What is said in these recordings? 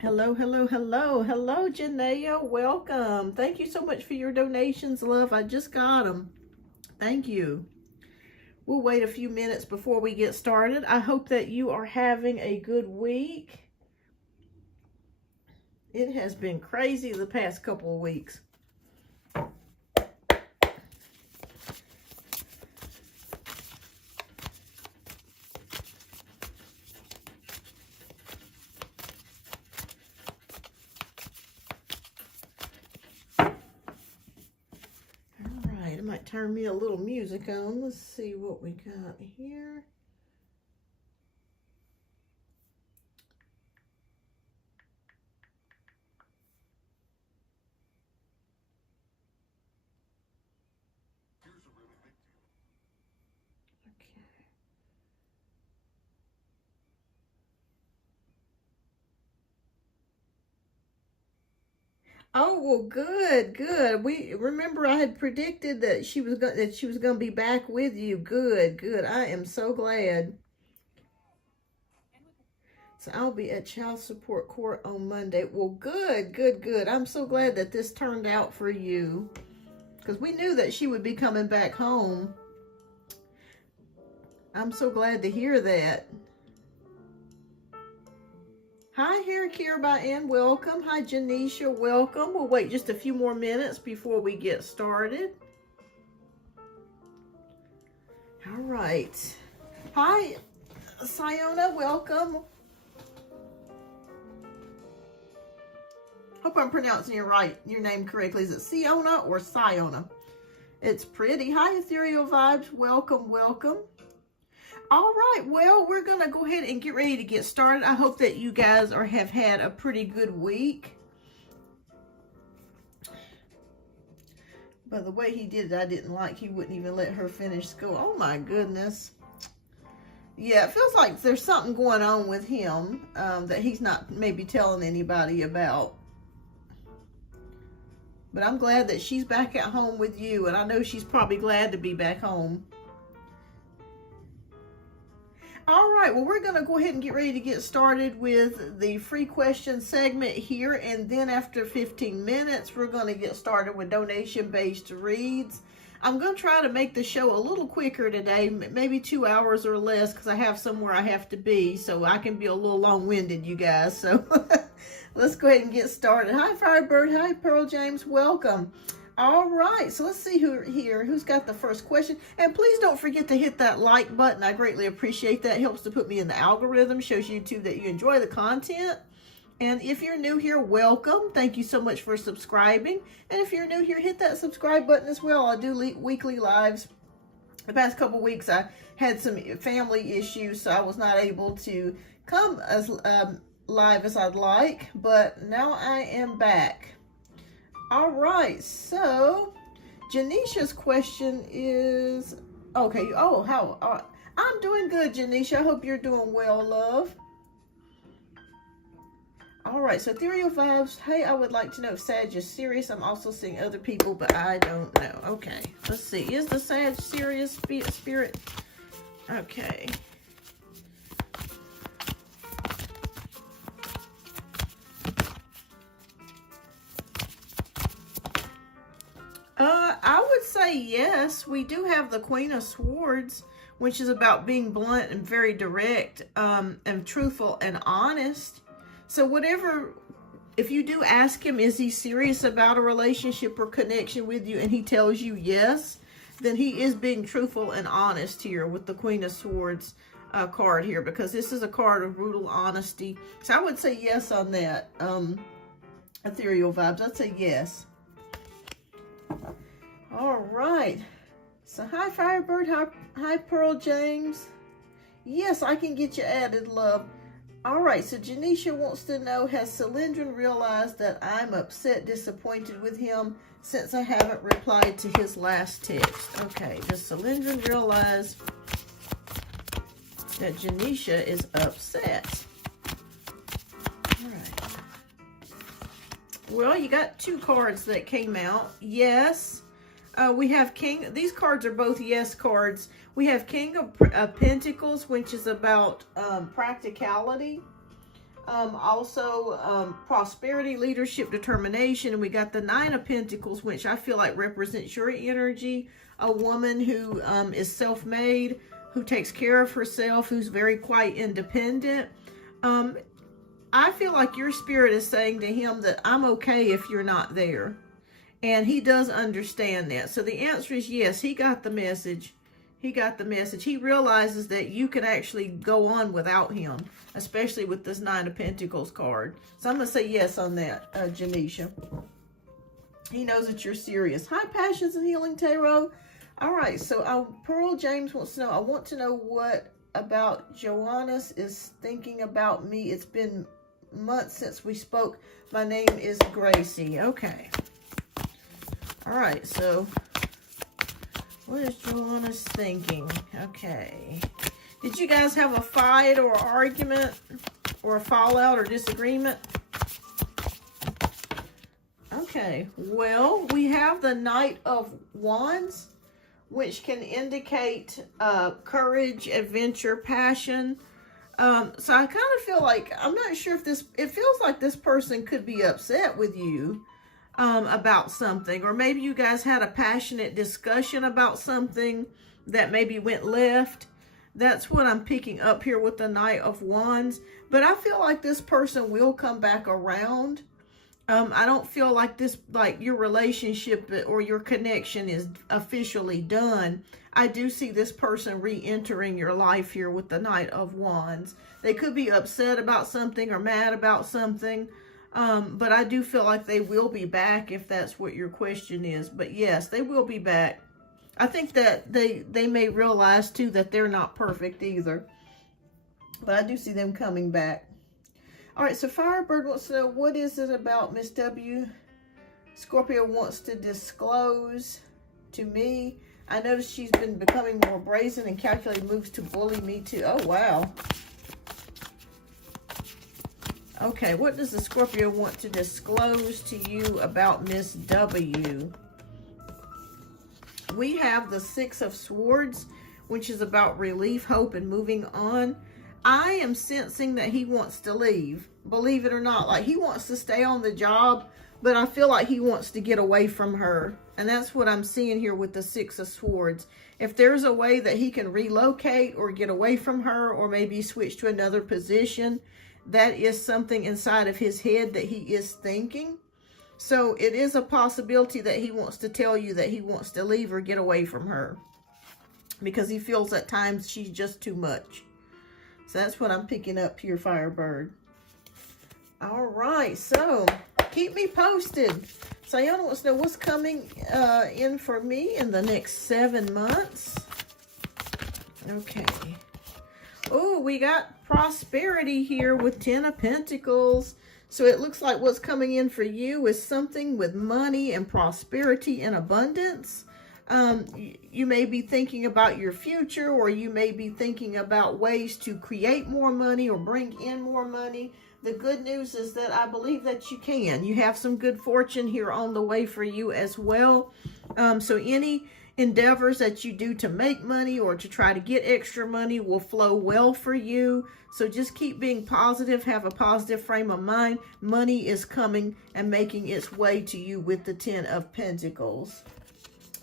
Hello, hello, hello, hello, Janaea. Welcome. Thank you so much for your donations, love. I just got them. Thank you. We'll wait a few minutes before we get started. I hope that you are having a good week. It has been crazy the past couple of weeks. Turn me a little music on. Let's see what we got here. Okay. Oh, well, good, good. We remember I had predicted that she was going to be back with you. Good, good. I am so glad. So I'll be at child support court on Monday. Well, good, good, good. I'm so glad that this turned out for you, because we knew that she would be coming back home. I'm so glad to hear that. Hi, here by Ann. Welcome. Hi, Janisha. Welcome. We'll wait just a few more minutes before we get started. All right. Hi, Siona. Welcome. Hope I'm pronouncing your name correctly. Is it Siona or Siona? It's pretty. Hi, Ethereal Vibes. Welcome, welcome. All right, well, we're going to go ahead and get ready to get started. I hope that you guys have had a pretty good week. But the way he did it, I didn't like. He wouldn't even let her finish school. Oh, my goodness. Yeah, it feels like there's something going on with him that he's not maybe telling anybody about. But I'm glad that she's back at home with you, and I know she's probably glad to be back home. All right, well, we're going to go ahead and get ready to get started with the free question segment here. And then after 15 minutes, we're going to get started with donation-based reads. I'm going to try to make the show a little quicker today, maybe 2 hours or less, because I have somewhere I have to be, so I can be a little long-winded, you guys. So let's go ahead and get started. Hi, Firebird. Hi, Pearl James. Welcome. All right, so let's see who's got the first question. And please don't forget to hit that like button. I greatly appreciate that. It helps to put me in the algorithm, shows YouTube that you enjoy the content. And if you're new here, welcome. Thank you so much for subscribing. And if you're new here, hit that subscribe button as well. I do weekly lives. The past couple weeks, I had some family issues, so I was not able to come as live as I'd like. But now I am back. All right, so Janisha's question is, okay, I'm doing good, Janisha. I hope you're doing well, love. All right, so Ethereal Vibes, hey, I would like to know if Sag is serious. I'm also seeing other people, but I don't know. Okay, let's see. Is the Sag serious spirit? Okay. I would say yes. We do have the Queen of Swords, which is about being blunt and very direct, and truthful and honest. So whatever, if you do ask him, is he serious about a relationship or connection with you, and he tells you yes, then he is being truthful and honest here with the Queen of Swords card here, because this is a card of brutal honesty. So I would say yes on that. Ethereal Vibes, I'd say yes. All right, so hi Firebird, hi Pearl James. Yes, I can get you added, love. All right, so Janisha wants to know, has Cylindrin realized that I'm upset, disappointed with him since I haven't replied to his last text? Okay, does Cylindrin realize that Janisha is upset? All right. Well, you got two cards that came out. Yes. We have King. These cards are both yes cards. We have King of Pentacles, which is about practicality. Also prosperity, leadership, determination. And we got the Nine of Pentacles, which I feel like represents your energy. A woman who is self-made, who takes care of herself, who's very quite independent. I feel like your spirit is saying to him that I'm okay if you're not there. And he does understand that. So the answer is yes, he got the message. He got the message. He realizes that you can actually go on without him, especially with this Nine of Pentacles card. So I'm going to say yes on that, Janisha. He knows that you're serious. Hi, Passions and Healing Tarot. All right, so Pearl James wants to know, I want to know what about Joannis is thinking about me. It's been months since we spoke. My name is Gracie. Okay. All right, so what is Joannis thinking? Okay. Did you guys have a fight or argument or a fallout or disagreement? Okay, well, we have the Knight of Wands, which can indicate courage, adventure, passion. So I kind of feel like, I'm not sure if it feels like this person could be upset with you about something, or maybe you guys had a passionate discussion about something that maybe went left. That's what I'm picking up here with the Knight of Wands. But I feel like this person will come back around. I don't feel like your relationship or your connection is officially done. I do see this person re-entering your life here with the Knight of Wands. They could be upset about something or mad about something. But I do feel like they will be back if that's what your question is. But yes, they will be back. I think that they may realize too that they're not perfect either. But I do see them coming back. All right, so Firebird wants to know, what is it about Miss W? Scorpio wants to disclose to me. I noticed she's been becoming more brazen and calculated moves to bully me too. Oh, wow. Okay, what does the Scorpio want to disclose to you about Miss W? We have the Six of Swords, which is about relief, hope, and moving on. I am sensing that he wants to leave, believe it or not. Like, he wants to stay on the job, but I feel like he wants to get away from her. And that's what I'm seeing here with the Six of Swords. If there's a way that he can relocate or get away from her, or maybe switch to another position, that is something inside of his head that he is thinking. So it is a possibility that he wants to tell you that he wants to leave or get away from her, because he feels at times she's just too much. So that's what I'm picking up here, Firebird. All right, so keep me posted. Sayana wants to know what's coming in for me in the next 7 months. Okay. Oh, we got prosperity here with 10 of Pentacles. So it looks like what's coming in for you is something with money and prosperity and abundance. You may be thinking about your future, or you may be thinking about ways to create more money or bring in more money. The good news is that I believe that you can. You have some good fortune here on the way for you as well. So any endeavors that you do to make money or to try to get extra money will flow well for you. So just keep being positive, have a positive frame of mind. Money is coming and making its way to you with the 10 of Pentacles.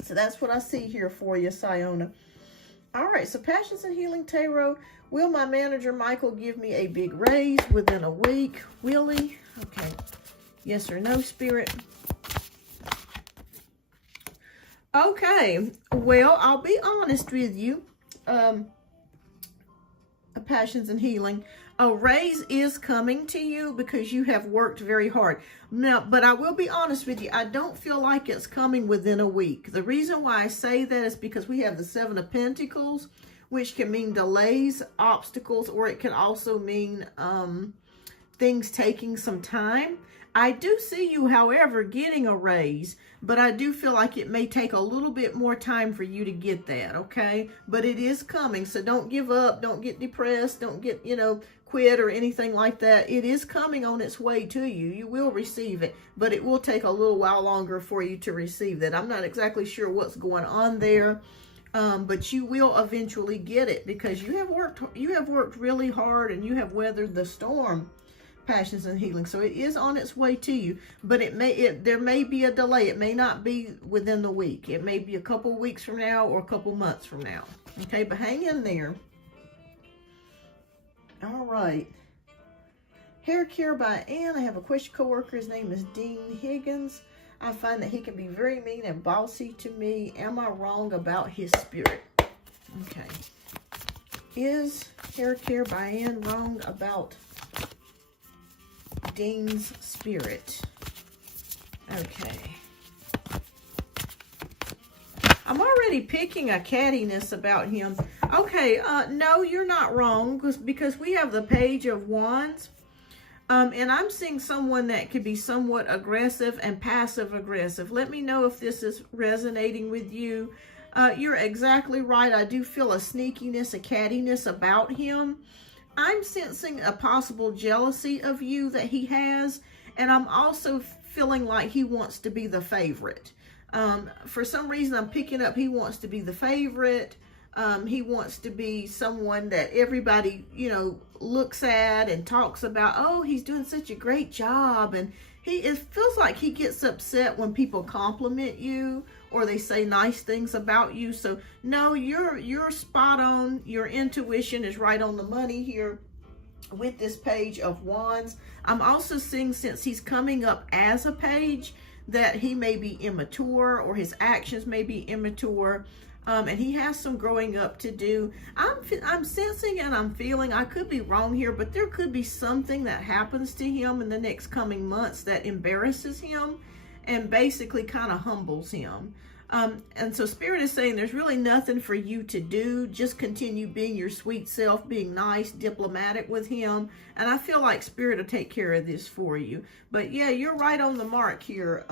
So that's what I see here for you, Sayona. All right, so Passions and Healing Tarot. Will my manager, Michael, give me a big raise within a week? Will he? Okay. Yes or no, Spirit? Okay. Well, I'll be honest with you. Passions and Healing. A raise is coming to you because you have worked very hard. Now, but I will be honest with you, I don't feel like it's coming within a week. The reason why I say that is because we have the 7 of Pentacles, which can mean delays, obstacles, or it can also mean things taking some time. I do see you, however, getting a raise, but I do feel like it may take a little bit more time for you to get that, okay? But it is coming, so don't give up, don't get depressed, don't get, quit or anything like that. It is coming on its way to you. You will receive it, but it will take a little while longer for you to receive that. I'm not exactly sure what's going on there, but you will eventually get it because you have worked really hard and you have weathered the storm. passions and healing. So it is on its way to you, but there may be a delay. It may not be within the week. It may be a couple weeks from now or a couple months from now. Okay, but hang in there. All right. Hair care by Ann. I have a question coworker. His name is Dean Higgins. I find that he can be very mean and bossy to me. Am I wrong about his spirit? Okay. Is hair care by Ann wrong about Dean's spirit? Okay. I'm already picking a cattiness about him. Okay, no, you're not wrong, because we have the Page of Wands. And I'm seeing someone that could be somewhat aggressive and passive aggressive. Let me know if this is resonating with you. You're exactly right. I do feel a sneakiness, a cattiness about him. I'm sensing a possible jealousy of you that he has. And I'm also feeling like he wants to be the favorite. For some reason, I'm picking up he wants to be the favorite. He wants to be someone that everybody, you know, looks at and talks about. Oh, he's doing such a great job. And it feels like he gets upset when people compliment you or they say nice things about you. So no, you're spot on. Your intuition is right on the money here with this Page of Wands. I'm also seeing, since he's coming up as a page, that he may be immature or his actions may be immature. And he has some growing up to do. I'm sensing and I'm feeling, I could be wrong here, but there could be something that happens to him in the next coming months that embarrasses him and basically kind of humbles him. And so Spirit is saying there's really nothing for you to do. Just continue being your sweet self, being nice, diplomatic with him. And I feel like Spirit will take care of this for you. But yeah, you're right on the mark here,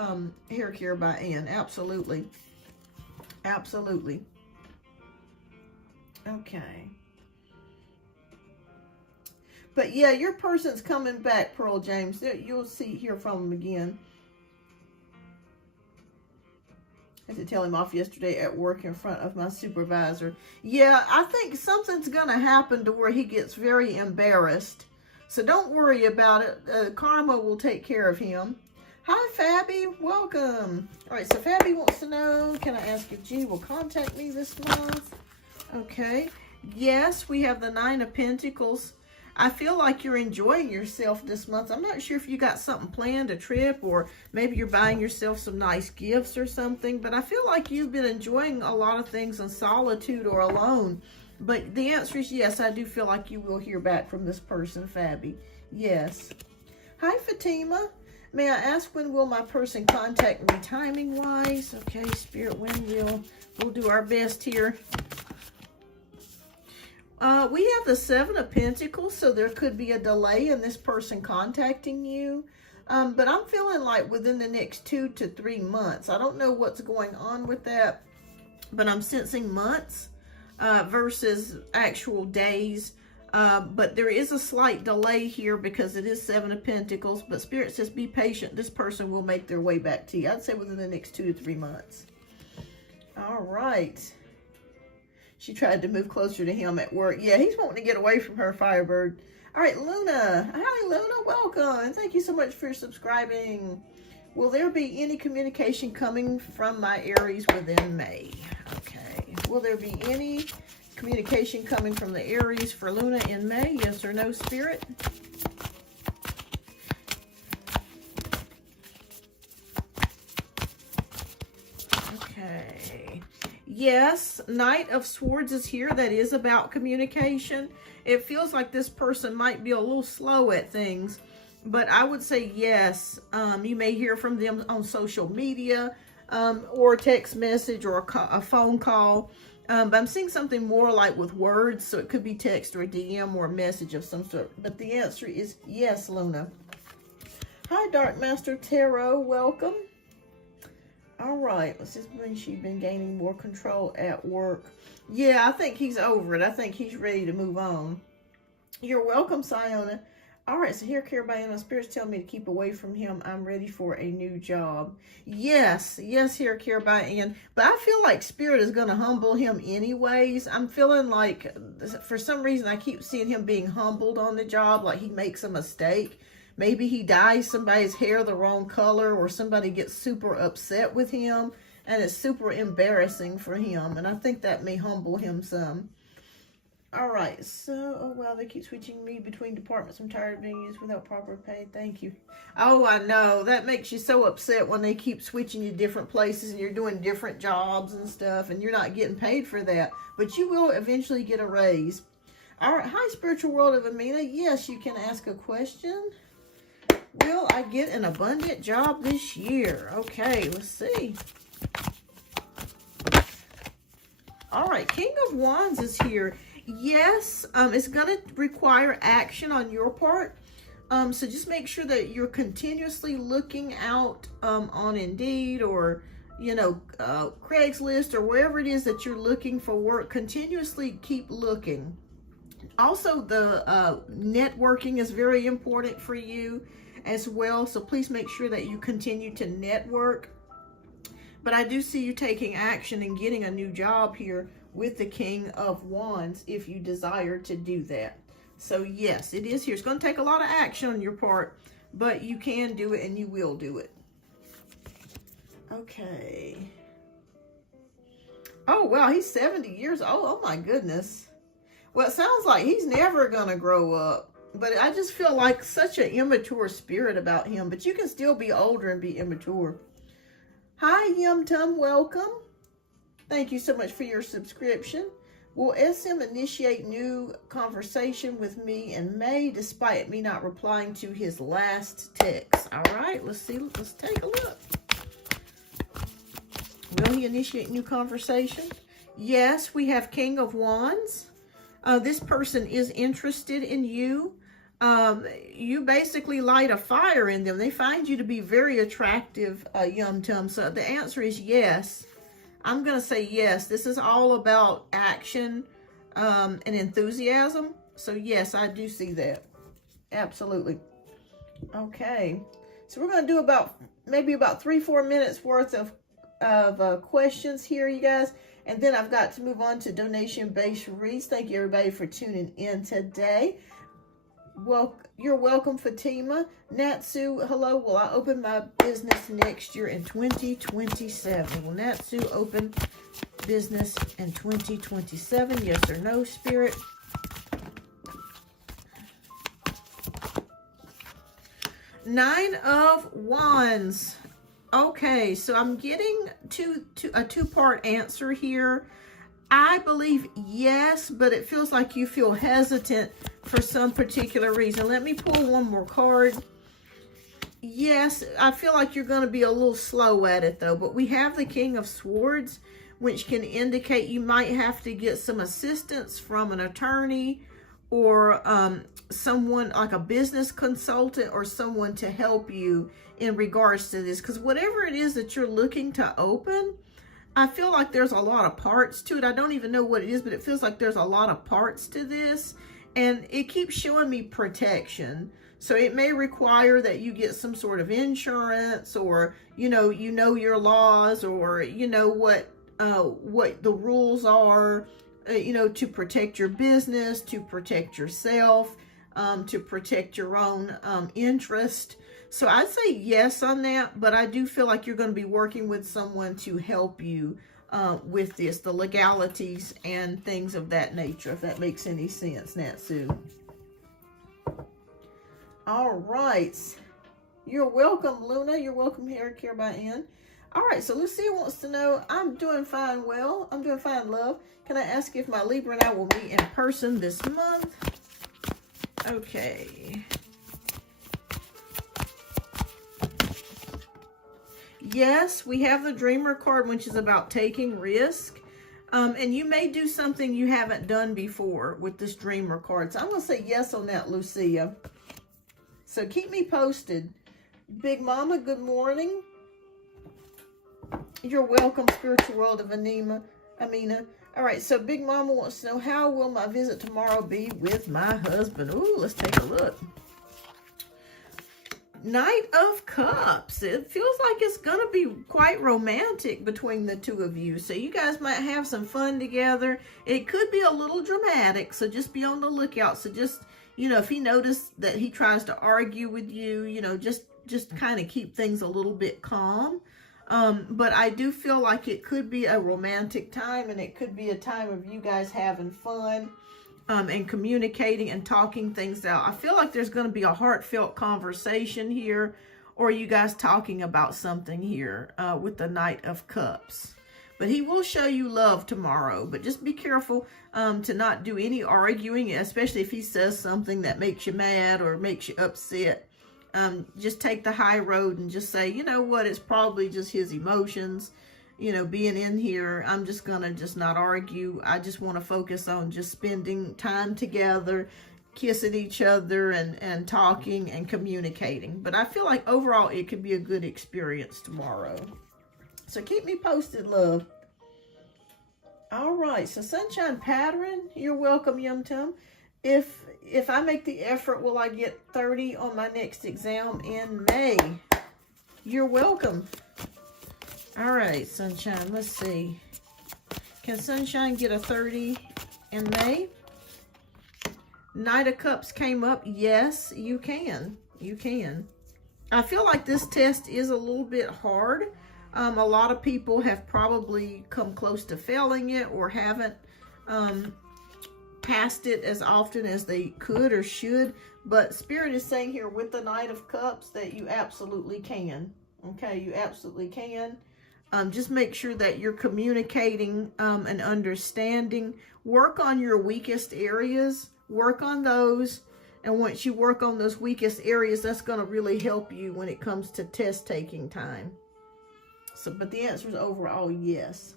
Hair Care by Ann. Absolutely. Absolutely. Okay. But yeah, your person's coming back, Pearl James. You'll hear from him again. I had to tell him off yesterday at work in front of my supervisor. Yeah, I think something's going to happen to where he gets very embarrassed. So don't worry about it. Karma will take care of him. Hi, Fabby. Welcome. All right, so Fabby wants to know, can I ask if G will contact me this month? Okay. Yes, we have the Nine of Pentacles. I feel like you're enjoying yourself this month. I'm not sure if you got something planned, a trip, or maybe you're buying yourself some nice gifts or something. But I feel like you've been enjoying a lot of things in solitude or alone. But the answer is yes, I do feel like you will hear back from this person, Fabby. Yes. Hi, Fatima. May I ask, when will my person contact me timing-wise? Okay, Spirit, when we'll do our best here. We have the Seven of Pentacles, so there could be a delay in this person contacting you. But I'm feeling like within the next 2 to 3 months. I don't know what's going on with that, but I'm sensing months versus actual days. But there is a slight delay here because it is Seven of Pentacles. But Spirit says be patient. This person will make their way back to you. I'd say within the next 2 to 3 months. All right. She tried to move closer to him at work. Yeah, he's wanting to get away from her, Firebird. All right, Luna. Hi, Luna. Welcome. Thank you so much for subscribing. Will there be any communication coming from my Aries within May? Okay. Will there be any communication coming from the Aries for Luna in May? Yes or no, Spirit? Okay. Yes, Knight of Swords is here. That is about communication. It feels like this person might be a little slow at things, but I would say yes. You may hear from them on social media or text message or a phone call. But I'm seeing something more like with words, so it could be text or a DM or a message of some sort. But the answer is yes, Luna. Hi, Dark Master Tarot. Welcome. All right, let's just bring she's been gaining more control at work. Yeah, I think he's over it. I think he's ready to move on. You're welcome, Siona. All right, so here, Care by Ann, Spirit's telling me to keep away from him. I'm ready for a new job. Yes, here, Care by Ann. But I feel like Spirit is going to humble him anyways. I'm feeling like, for some reason, I keep seeing him being humbled on the job, like he makes a mistake. Maybe he dyes somebody's hair the wrong color, or somebody gets super upset with him, and it's super embarrassing for him. And I think that may humble him some. All right, so, oh, wow, they keep switching me between departments. I'm tired of being used without proper pay. Thank you. Oh, I know. That makes you so upset when they keep switching you different places and you're doing different jobs and stuff, and you're not getting paid for that. But you will eventually get a raise. All right, hi, Spiritual World of Amina. Yes, you can ask a question. Will I get an abundant job this year? Okay, let's see. All right, King of Wands is here. Yes, it's going to require action on your part. So just make sure that you're continuously looking out on Indeed, or, you know, Craigslist, or wherever it is that you're looking for work. Continuously keep looking. Also, the networking is very important for you as well. So please make sure that you continue to network. But I do see you taking action and getting a new job here with the King of Wands, if you desire to do that. So yes, it is here. It's going to take a lot of action on your part, but you can do it and you will do it. Okay. Oh, wow, he's 70 years old. Oh, my goodness. Well, it sounds like he's never going to grow up, but I just feel like such an immature spirit about him. But you can still be older and be immature. Hi, Yum Tum, welcome. Thank you so much for your subscription. Will SM initiate new conversation with me in May, despite me not replying to his last text? All right, let's see. Let's take a look. Will he initiate new conversation? Yes, we have King of Wands. This person is interested in you. You basically light a fire in them. They find you to be very attractive, Yum Tum. So the answer is yes. I'm going to say yes. This is all about action and enthusiasm. So yes, I do see that. Absolutely. Okay. So we're going to do maybe about 3-4 minutes worth of questions here, you guys. And then I've got to move on to donation-based reads. Thank you, everybody, for tuning in today. Well, you're welcome, Fatima. Natsu, hello. Will I open my business next year in 2027? Will Natsu open business in 2027? Yes or no, Spirit? Nine of Wands. Okay, so I'm getting a two-part answer here. I believe yes, but it feels like you feel hesitant for some particular reason. Let me pull one more card. Yes, I feel like you're going to be a little slow at it, though. But we have the King of Swords, which can indicate you might have to get some assistance from an attorney, or someone like a business consultant, or someone to help you in regards to this. Because whatever it is that you're looking to open, I feel like there's a lot of parts to it. I don't even know what it is, but it feels like there's a lot of parts to this. And it keeps showing me protection. So it may require that you get some sort of insurance, or, you know your laws, or you know what the rules are, to protect your business, to protect yourself, to protect your own interest. So I'd say yes on that, but I do feel like you're going to be working with someone to help you with this, the legalities and things of that nature, if that makes any sense, Natsu. All right. You're welcome, Luna. You're welcome, Hair Care by Ann. All right, so Lucia wants to know, I'm doing fine, well. I'm doing fine, love. Can I ask if my Libra and I will meet in person this month? Okay. Yes, we have the Dreamer card, which is about taking risk. And you may do something you haven't done before with this Dreamer card. So I'm going to say yes on that, Lucia. So keep me posted. Big Mama, good morning. You're welcome, Spiritual World of Amina. All right, so Big Mama wants to know, how will my visit tomorrow be with my husband? Ooh, let's take a look. Knight of Cups. It feels like it's going to be quite romantic between the two of you. So you guys might have some fun together. It could be a little dramatic, so just be on the lookout. So just, You know, if he noticed that he tries to argue with you, you know, just kind of keep things a little bit calm. But I do feel like it could be a romantic time, and it could be a time of you guys having fun, and communicating and talking things out. I feel like there's going to be a heartfelt conversation here, or you guys talking about something here with the Knight of Cups. But he will show you love tomorrow. But just be careful to not do any arguing, especially if he says something that makes you mad or makes you upset. Just take the high road and just say, you know what, it's probably just his emotions, you know, being in here. I'm just going to just not argue. I just want to focus on just spending time together, kissing each other and talking and communicating. But I feel like overall it could be a good experience tomorrow. So keep me posted, love. All right, so Sunshine Pattern, you're welcome, Yum Tum. If I make the effort, will I get 30 on my next exam in May? You're welcome. All right, Sunshine, let's see. Can Sunshine get a 30 in May? Knight of Cups came up. Yes, you can. You can. I feel like this test is a little bit hard. A lot of people have probably come close to failing it or haven't passed it as often as they could or should. But Spirit is saying here with the Knight of Cups that you absolutely can. Okay, you absolutely can. Just make sure that you're communicating and understanding. Work on your weakest areas. Work on those. And once you work on those weakest areas, that's going to really help you when it comes to test taking time. So, but the answer is overall yes.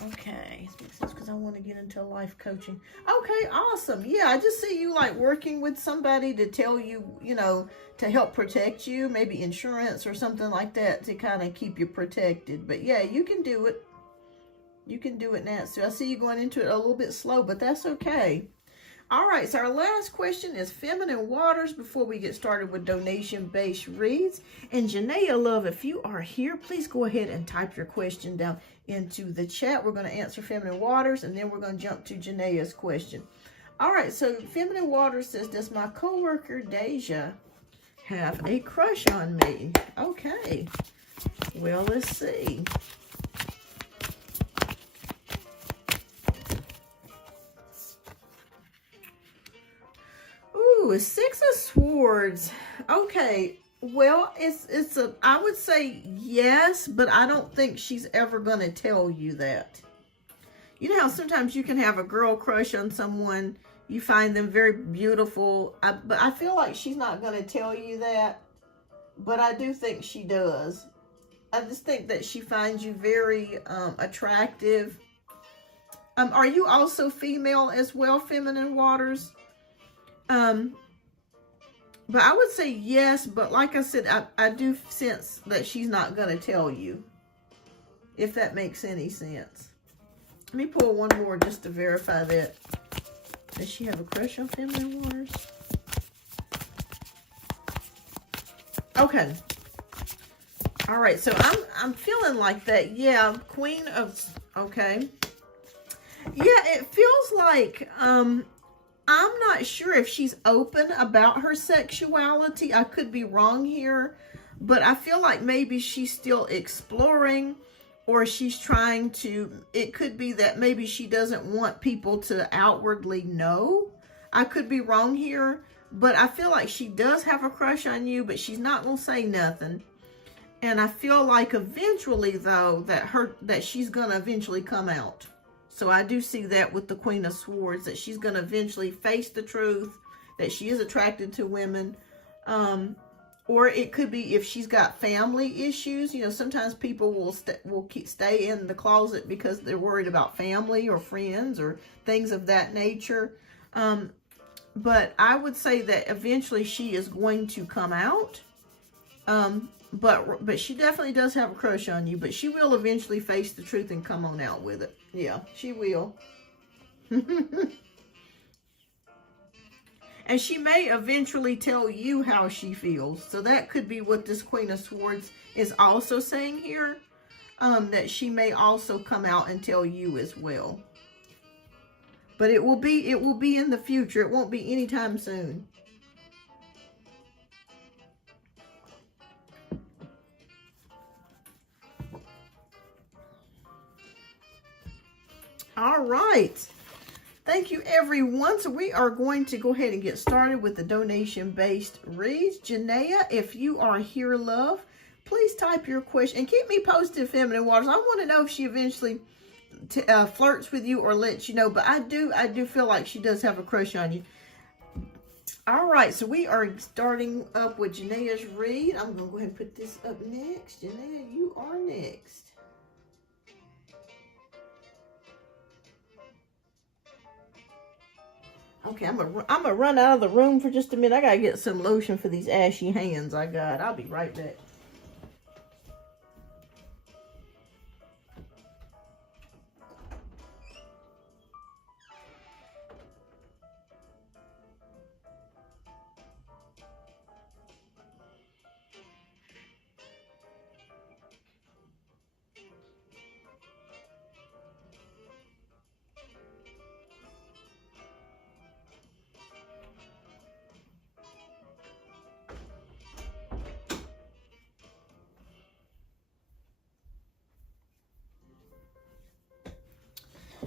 Okay, makes sense because I want to get into life coaching. Okay, awesome. Yeah, I just see you like working with somebody to tell you, you know, to help protect you, maybe insurance or something like that to kind of keep you protected. But yeah, you can do it. You can do it, Nancy. I see you going into it a little bit slow, but that's okay. All right, so our last question is feminine waters before we get started with donation-based reads. And Janaea, love, if you are here, please go ahead and type your question down into the chat. We're going to answer feminine waters, and then we're going to jump to Janaea's question. All right, so feminine waters says, does my coworker Deja have a crush on me? Okay, well, let's see. Ooh, 6 of Swords. Okay, well, I would say yes, but I don't think she's ever going to tell you that. You know how sometimes you can have a girl crush on someone, you find them very beautiful, but I feel like she's not going to tell you that, but I do think she does. I just think that she finds you very attractive. Are you also female as well, feminine waters? But I would say yes, but like I said, I do sense that she's not going to tell you, if that makes any sense. Let me pull one more just to verify that. Does she have a crush on feminine waters? Okay. All right, so I'm feeling like that. Yeah, Queen of, okay. Yeah, it feels like, I'm not sure if she's open about her sexuality. I could be wrong here, but I feel like maybe she's still exploring, or she's trying to, it could be that maybe she doesn't want people to outwardly know. I could be wrong here, but I feel like she does have a crush on you, but she's not going to say nothing. And I feel like eventually, though, that she's going to eventually come out. So I do see that with the Queen of Swords, that she's going to eventually face the truth, that she is attracted to women. Or it could be if she's got family issues. You know, sometimes people will stay in the closet because they're worried about family or friends or things of that nature. But I would say that eventually she is going to come out. But she definitely does have a crush on you, but she will eventually face the truth and come on out with it. Yeah, she will. And she may eventually tell you how she feels. So that could be what this Queen of Swords is also saying here. That she may also come out and tell you as well. But it will be in the future. It won't be anytime soon. All right. Thank you, everyone. So we are going to go ahead and get started with the donation-based reads. Janaea, if you are here, love, please type your question and keep me posted, Feminine Waters. I want to know if she eventually flirts with you or lets you know. But I do feel like she does have a crush on you. All right, so we are starting up with Janaea's read. I'm going to go ahead and put this up next. Janaea, you are next. Okay, I'm gonna run out of the room for just a minute. I gotta get some lotion for these ashy hands I got. I'll be right back.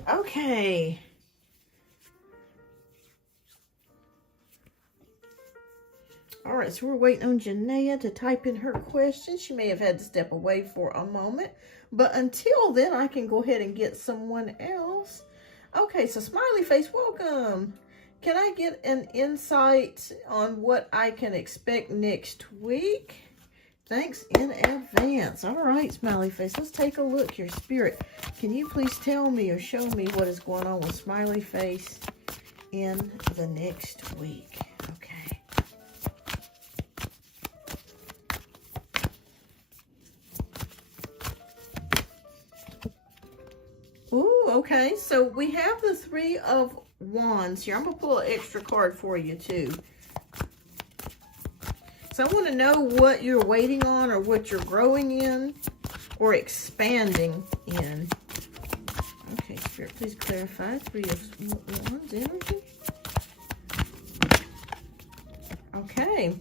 Okay. All right, so we're waiting on Janaea to type in her question. She may have had to step away for a moment, but until then, I can go ahead and get someone else. Okay, so Smiley Face, welcome. Can I get an insight on what I can expect next week? Thanks in advance. All right, Smiley Face, let's take a look here. Spirit, can you please tell me or show me what is going on with Smiley Face in the next week? Okay. Ooh, okay. So we have the Three of Wands here. I'm going to pull an extra card for you, too. So I want to know what you're waiting on or what you're growing in or expanding in. Okay, Spirit, please clarify. Three of Wands energy. Okay.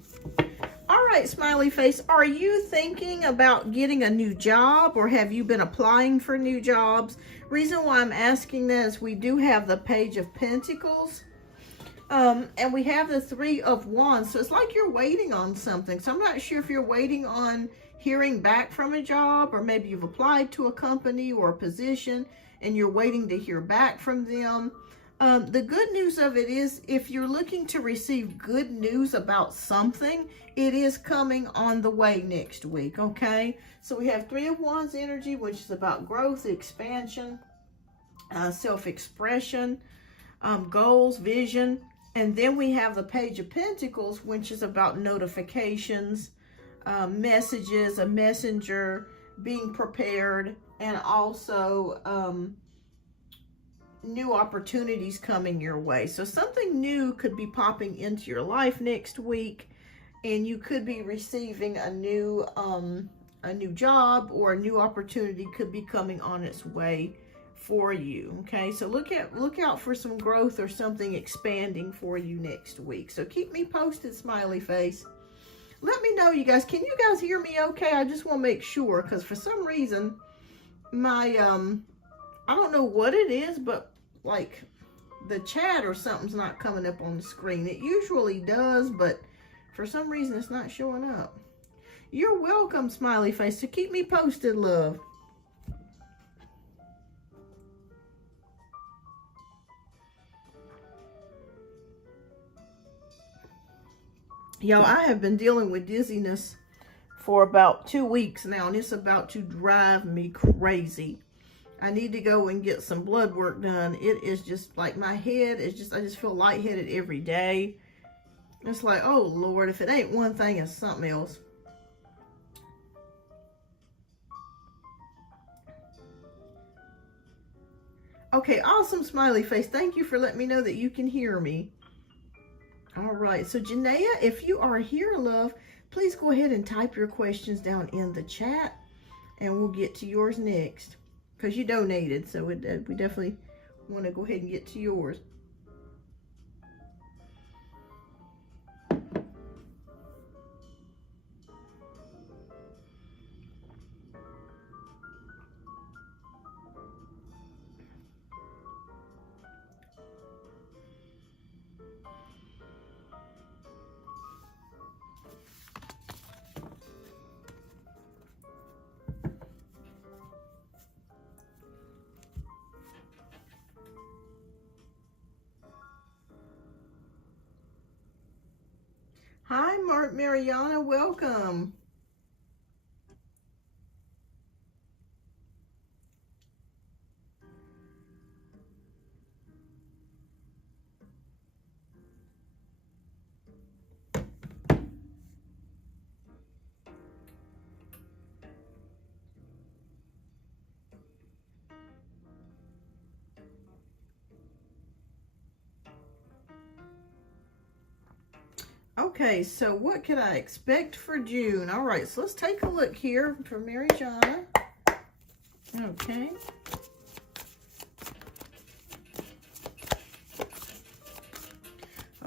All right, Smiley Face. Are you thinking about getting a new job or have you been applying for new jobs? Reason why I'm asking that is we do have the Page of Pentacles. And we have the Three of Wands. So it's like you're waiting on something. So I'm not sure if you're waiting on hearing back from a job, or maybe you've applied to a company or a position and you're waiting to hear back from them. The good news of it is if you're looking to receive good news about something, it is coming on the way next week, okay? So we have Three of Wands energy, which is about growth, expansion, self-expression, goals, vision. And then we have the Page of Pentacles, which is about notifications, messages, a messenger, being prepared, and also new opportunities coming your way. So something new could be popping into your life next week, and you could be receiving a new job, or a new opportunity could be coming on its way for you. Okay, so look out for some growth or something expanding for you next week. So keep me posted, Smiley Face. Let me know, you guys. Can you guys hear me okay? I just want to make sure, because for some reason my I don't know what it is, but like the chat or something's not coming up on the screen. It usually does, but for some reason it's not showing up. You're welcome, Smiley Face. So keep me posted, love. Y'all, I have been dealing with dizziness for about 2 weeks now, and it's about to drive me crazy. I need to go and get some blood work done. It is just like my head is just, I just feel lightheaded every day. It's like, oh Lord, if it ain't one thing, it's something else. Okay, awesome, Smiley Face. Thank you for letting me know that you can hear me. All right, so Janaea, if you are here, love, please go ahead and type your questions down in the chat, and we'll get to yours next, because you donated, so we definitely I want to go ahead and get to yours. Hi, Mariana, welcome. Okay, so what can I expect for June? All right, so let's take a look here for Mariana. Okay.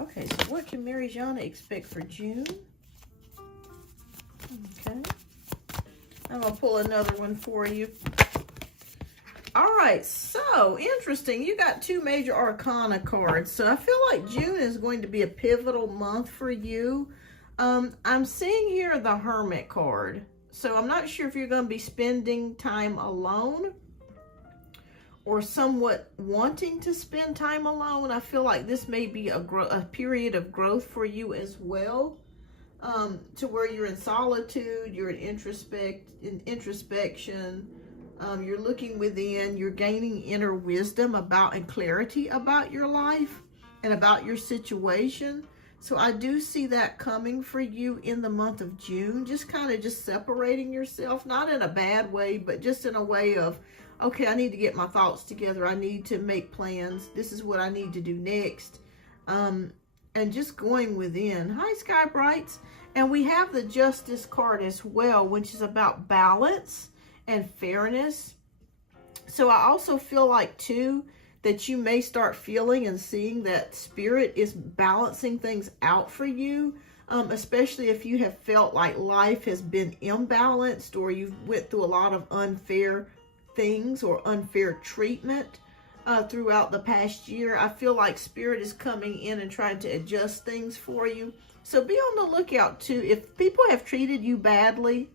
Okay, so what can Mariana expect for June? Okay. I'm going to pull another one for you. All right, so interesting. You got two major arcana cards. So I feel like June is going to be a pivotal month for you. I'm seeing here the Hermit card. So I'm not sure if you're going to be spending time alone or somewhat wanting to spend time alone. I feel like this may be a period of growth for you as well, to where you're in solitude, you're in introspection. You're looking within, you're gaining inner wisdom about and clarity about your life and about your situation. So I do see that coming for you in the month of June, just kind of just separating yourself, not in a bad way, but just in a way of, okay, I need to get my thoughts together. I need to make plans. This is what I need to do next. And just going within. Hi, Sky Brights. And we have the Justice card as well, which is about balance and fairness. So I also feel like too that you may start feeling and seeing that Spirit is balancing things out for you, especially if you have felt like life has been imbalanced or you've went through a lot of unfair things or unfair treatment throughout the past year. I feel like Spirit is coming in and trying to adjust things for you. So be on the lookout too. If people have treated you badly,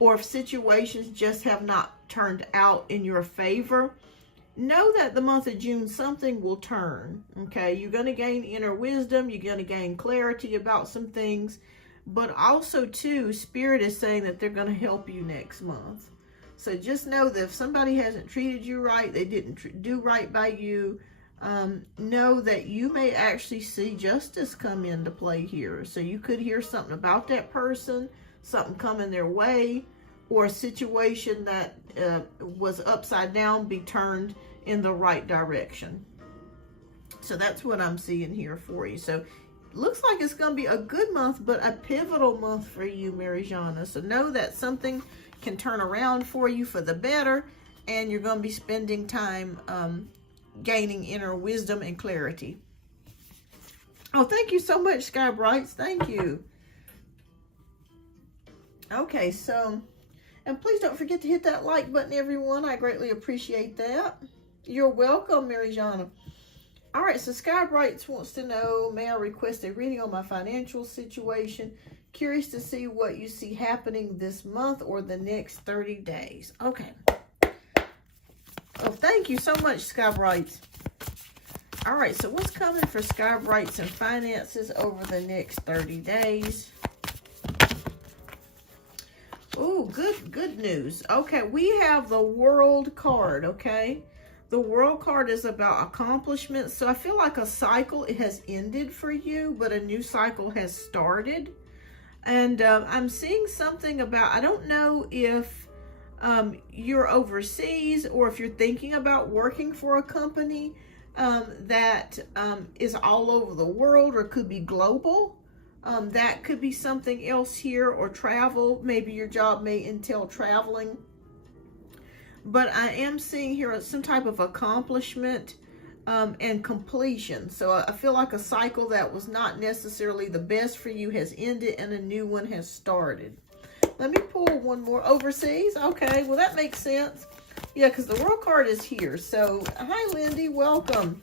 or if situations just have not turned out in your favor, know that the month of June, something will turn, okay? You're going to gain inner wisdom. You're going to gain clarity about some things. But also, too, Spirit is saying that they're going to help you next month. So just know that if somebody hasn't treated you right, they didn't do right by you, know that you may actually see justice come into play here. So you could hear something about that person, something coming their way, or a situation that was upside down be turned in the right direction. So that's what I'm seeing here for you. So looks like it's going to be a good month, but a pivotal month for you, Mariana. So know that something can turn around for you for the better, and you're going to be spending time gaining inner wisdom and clarity. Oh, thank you so much, Sky Brights. Thank you. Okay, so, and please don't forget to hit that like button, everyone. I greatly appreciate that. You're welcome, Mariana. All right, so Sky Brights wants to know, may I request a reading on my financial situation? Curious to see what you see happening this month or the next 30 days. Okay. Oh, thank you so much, Sky Brights. All right, so what's coming for Sky Brights and finances over the next 30 days? Oh, good news. Okay, we have the World card, okay? The World card is about accomplishments. So I feel like a cycle, it has ended for you, but a new cycle has started. And I'm seeing something about, I don't know if you're overseas or if you're thinking about working for a company that is all over the world or could be global. That could be something else here, or travel. Maybe your job may entail traveling. But I am seeing here some type of accomplishment and completion. So I feel like a cycle that was not necessarily the best for you has ended and a new one has started. Let me pull one more. Overseas? Okay, well that makes sense. Yeah, because the World card is here. So, hi Lindy, welcome.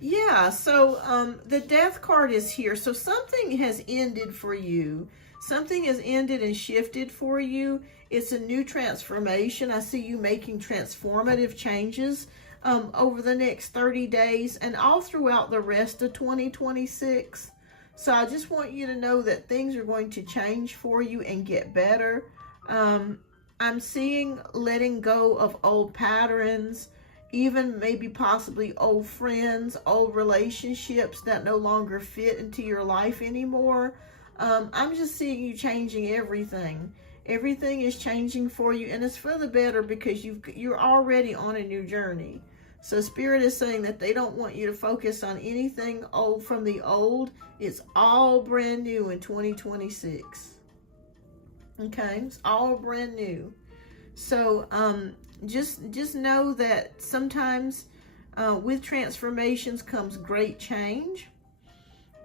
Yeah, so the Death card is here. So something has ended for you. Something has ended and shifted for you. It's a new transformation. I see you making transformative changes over the next 30 days and all throughout the rest of 2026. So I just want you to know that things are going to change for you and get better. I'm seeing letting go of old patterns, even maybe possibly old friends, old relationships that no longer fit into your life anymore. I'm just seeing you changing everything. Everything is changing for you, and it's for the better because you're already on a new journey. So Spirit is saying that they don't want you to focus on anything old from the old. It's all brand new in 2026. Okay, it's all brand new. So just know that sometimes with transformations comes great change,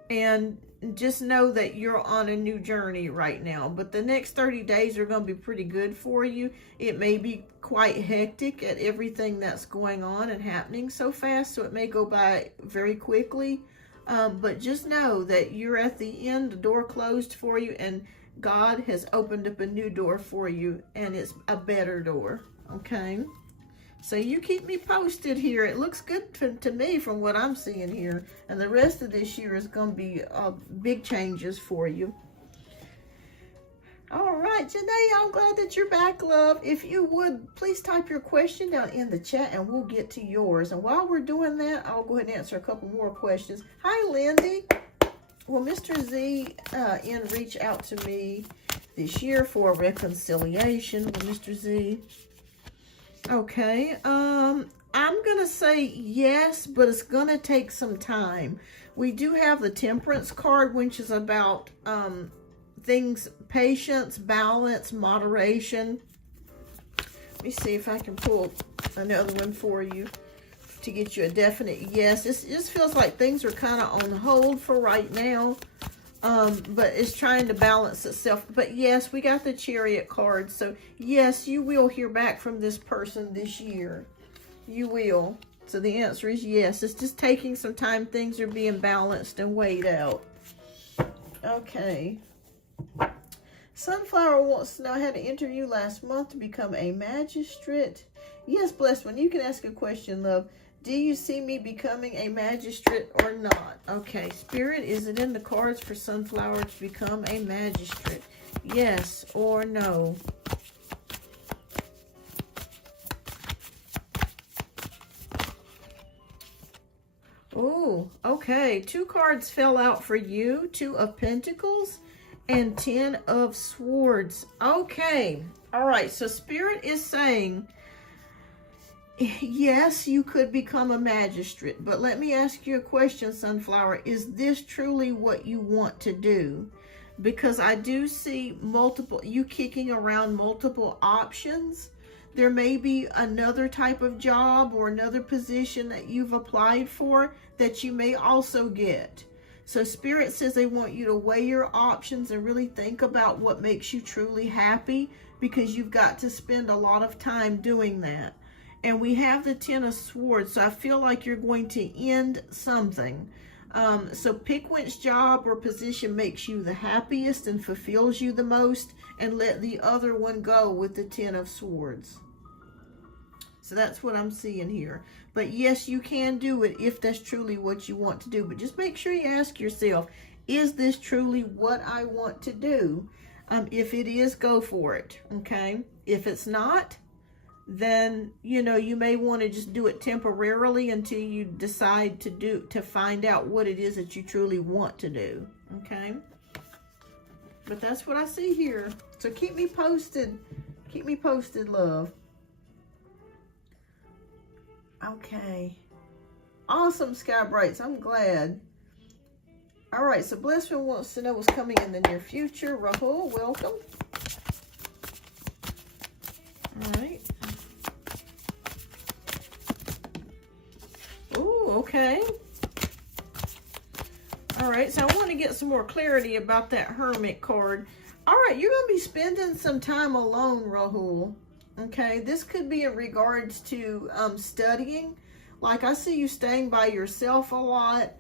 and just know that you're on a new journey right now. But the next 30 days are going to be pretty good for you. It may be quite hectic at everything that's going on and happening so fast, so it may go by very quickly. But just know that you're at the end, the door closed for you, and God has opened up a new door for you, and it's a better door, okay? So you keep me posted here. It looks good to me from what I'm seeing here. And the rest of this year is going to be big changes for you. All right, Janae, I'm glad that you're back, love. If you would, please type your question down in the chat and we'll get to yours. And while we're doing that, I'll go ahead and answer a couple more questions. Hi, Lindy. Well, Mr. Z reached out to me this year for a reconciliation with Mr. Z. Okay, I'm going to say yes, but it's going to take some time. We do have the Temperance card, which is about things, patience, balance, moderation. Let me see if I can pull another one for you to get you a definite yes. It just feels like things are kind of on hold for right now, but it's trying to balance itself. But yes, we got the Chariot card, so yes, you will hear back from this person this year. You will. So the answer is yes. It's just taking some time. Things are being balanced and weighed out. Okay. Sunflower wants to know, I had an interview last month to become a magistrate. Yes, blessed one. You can ask a question, love. Do you see me becoming a magistrate or not? Okay, Spirit, is it in the cards for Sunflower to become a magistrate? Yes or no? Oh, okay. 2 cards fell out for you. 2 of Pentacles and 10 of Swords. Okay. All right. So Spirit is saying, yes, you could become a magistrate, but let me ask you a question, Sunflower. Is this truly what you want to do? Because I do see you kicking around multiple options. There may be another type of job or another position that you've applied for that you may also get. So Spirit says they want you to weigh your options and really think about what makes you truly happy, because you've got to spend a lot of time doing that. And we have the 10 of Swords, so I feel like you're going to end something. So pick which job or position makes you the happiest and fulfills you the most, and let the other one go with the 10 of Swords. So that's what I'm seeing here. But yes, you can do it if that's truly what you want to do. But just make sure you ask yourself, is this truly what I want to do? If it is, go for it, okay? If it's not, then, you know, you may want to just do it temporarily until you decide to find out what it is that you truly want to do, okay? But that's what I see here. So keep me posted. Keep me posted, love. Okay. Awesome, Sky Brights. I'm glad. All right, so Blessed One wants to know what's coming in the near future. Rahul, welcome. All right. Okay. All right, so I want to get some more clarity about that Hermit card. All right, you're going to be spending some time alone, Rahul. Okay, this could be in regards to studying. Like, I see you staying by yourself a lot,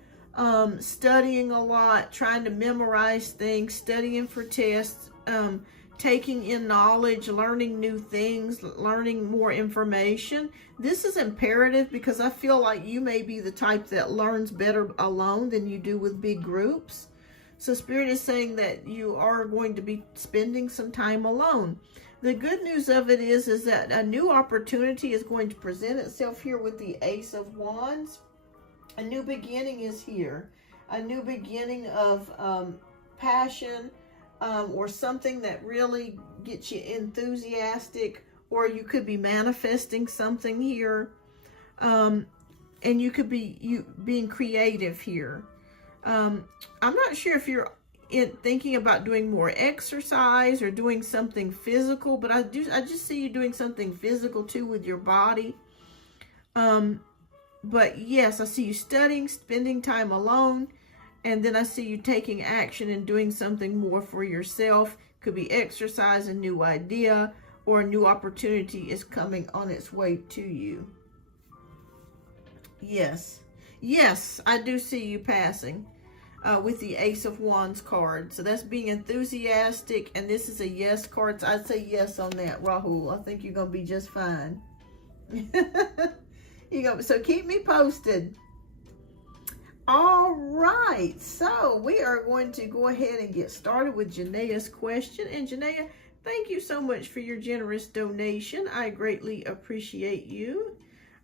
studying a lot, trying to memorize things, studying for tests, taking in knowledge, learning new things, learning more information. This is imperative because I feel like you may be the type that learns better alone than you do with big groups. So Spirit is saying that you are going to be spending some time alone. The good news of it is that a new opportunity is going to present itself here with the Ace of Wands. A new beginning is here. A new beginning of passion, or something that really gets you enthusiastic, or you could be manifesting something here, and you could be being creative here. I'm not sure if you're thinking about doing more exercise or doing something physical, but I just see you doing something physical too with your body. But yes, I see you studying, spending time alone. And then I see you taking action and doing something more for yourself. Could be exercise, a new idea, or a new opportunity is coming on its way to you. Yes. Yes, I do see you passing with the Ace of Wands card. So that's being enthusiastic, and this is a yes card. So I'd say yes on that, Rahul. I think you're going to be just fine. So keep me posted. All right, so we are going to go ahead and get started with Janaea's question. And Janaea, thank you so much for your generous donation. I greatly appreciate you.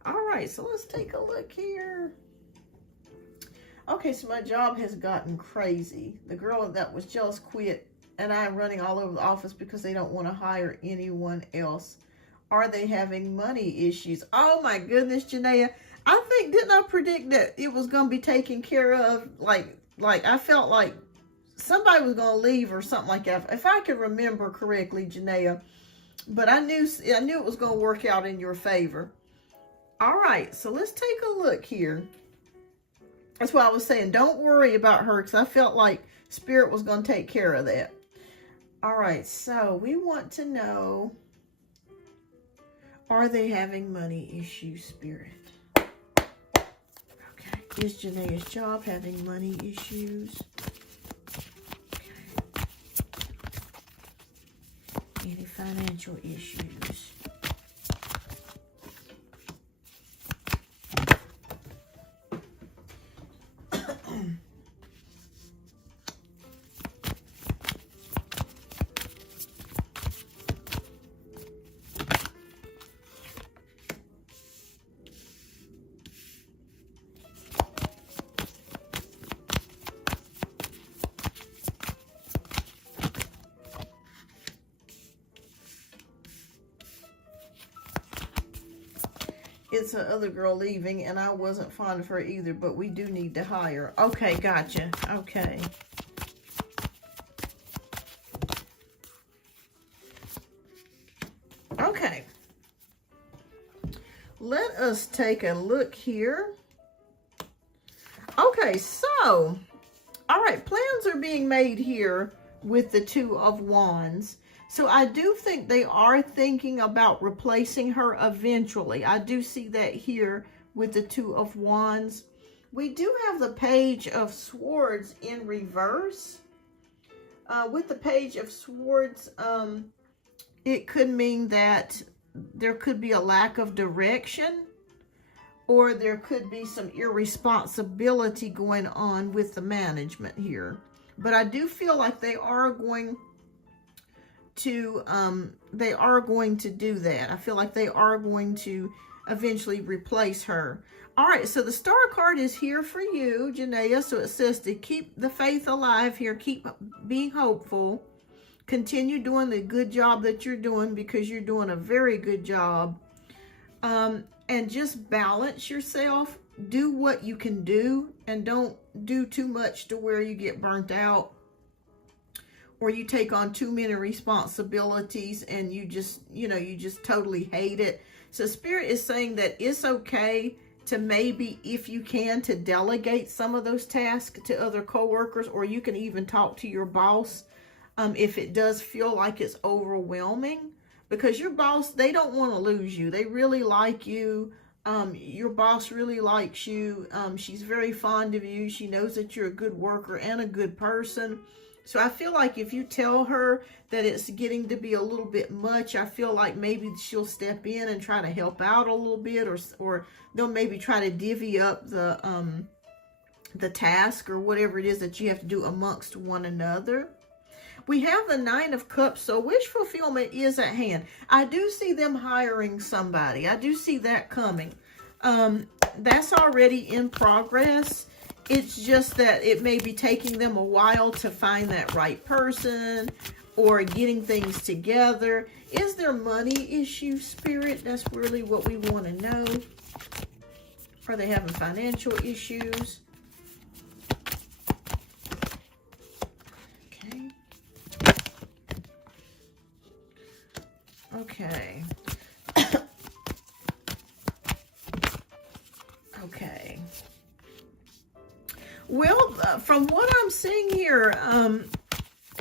All right, so let's take a look here. Okay, so my job has gotten crazy. The girl that was jealous quit, and I'm running all over the office because they don't want to hire anyone else. Are they having money issues? Oh my goodness, Janaea. I think, didn't I predict that it was going to be taken care of? Like I felt like somebody was going to leave or something like that. If I could remember correctly, Janaea. But I knew it was going to work out in your favor. All right, so let's take a look here. That's why I was saying, don't worry about her, because I felt like Spirit was going to take care of that. All right, so we want to know, are they having money issues, Spirit? Is Janaea's job having money issues? Okay. Any financial issues? It's the other girl leaving, and I wasn't fond of her either, but we do need to hire. Okay, gotcha. Okay. Okay. Let us take a look here. Okay, so, all right, plans are being made here with the Two of Wands. So I do think they are thinking about replacing her eventually. I do see that here with the Two of Wands. We do have the Page of Swords in reverse. With the Page of Swords, it could mean that there could be a lack of direction, or there could be some irresponsibility going on with the management here. But I do feel like they are going to do that. I feel like they are going to eventually replace her. All right, so the Star card is here for you, Janaea. So it says to keep the faith alive here, keep being hopeful, continue doing the good job that you're doing, because you're doing a very good job. And just balance yourself. Do what you can do, and don't do too much to where you get burnt out, or you take on too many responsibilities and you just totally hate it. So Spirit is saying that it's okay to maybe, if you can, to delegate some of those tasks to other coworkers, or you can even talk to your boss if it does feel like it's overwhelming, because your boss, they don't want to lose you. They really like you. Your boss really likes you. She's very fond of you. She knows that you're a good worker and a good person. So I feel like if you tell her that it's getting to be a little bit much, I feel like maybe she'll step in and try to help out a little bit, or they'll maybe try to divvy up the task or whatever it is that you have to do amongst one another. We have the Nine of Cups, so wish fulfillment is at hand. I do see them hiring somebody. I do see that coming. That's already in progress. It's just that it may be taking them a while to find that right person or getting things together. Is there money issue, Spirit? That's really what we want to know. Are they having financial issues? Okay. Okay. Okay. Well, from what I'm seeing here,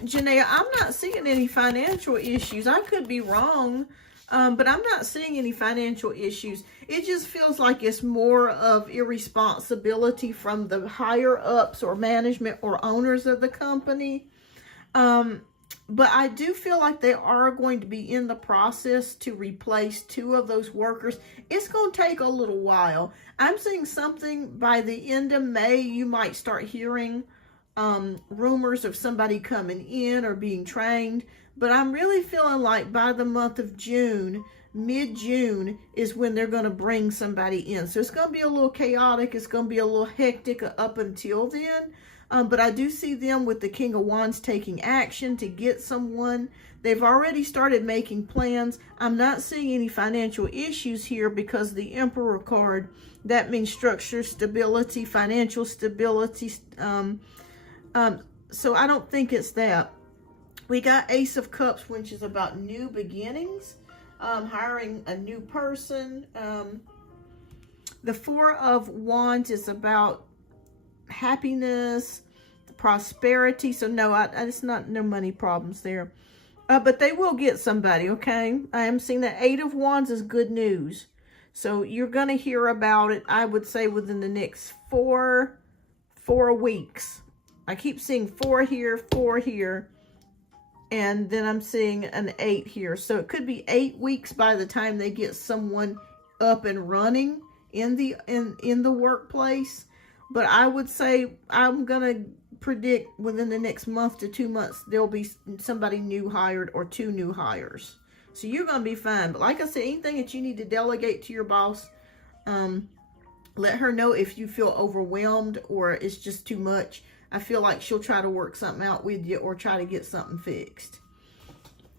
Janaea, I'm not seeing any financial issues. I could be wrong, but I'm not seeing any financial issues. It just feels like it's more of irresponsibility from the higher ups or management or owners of the company. But I do feel like they are going to be in the process to replace 2 of those workers. It's going to take a little while. I'm seeing something by the end of May. You might start hearing rumors of somebody coming in or being trained. But I'm really feeling like by the month of June, mid-June, is when they're going to bring somebody in. So it's going to be a little chaotic. It's going to be a little hectic up until then. But I do see them with the King of Wands taking action to get someone. They've already started making plans. I'm not seeing any financial issues here because the Emperor card, that means structure, stability, financial stability. So I don't think it's that. We got Ace of Cups, which is about new beginnings, hiring a new person. The Four of Wands is about happiness, prosperity. So no, it's not no money problems there. But they will get somebody, okay? I am seeing that 8 of Wands is good news. So you're going to hear about it, I would say, within the next 4 weeks. I keep seeing 4 here, and then I'm seeing an 8 here. So it could be 8 weeks by the time they get someone up and running in the workplace. But I would say, I'm going to predict within the next month to 2 months, there'll be somebody new hired or 2 new hires. So you're going to be fine. But like I said, anything that you need to delegate to your boss, let her know if you feel overwhelmed or it's just too much. I feel like she'll try to work something out with you or try to get something fixed.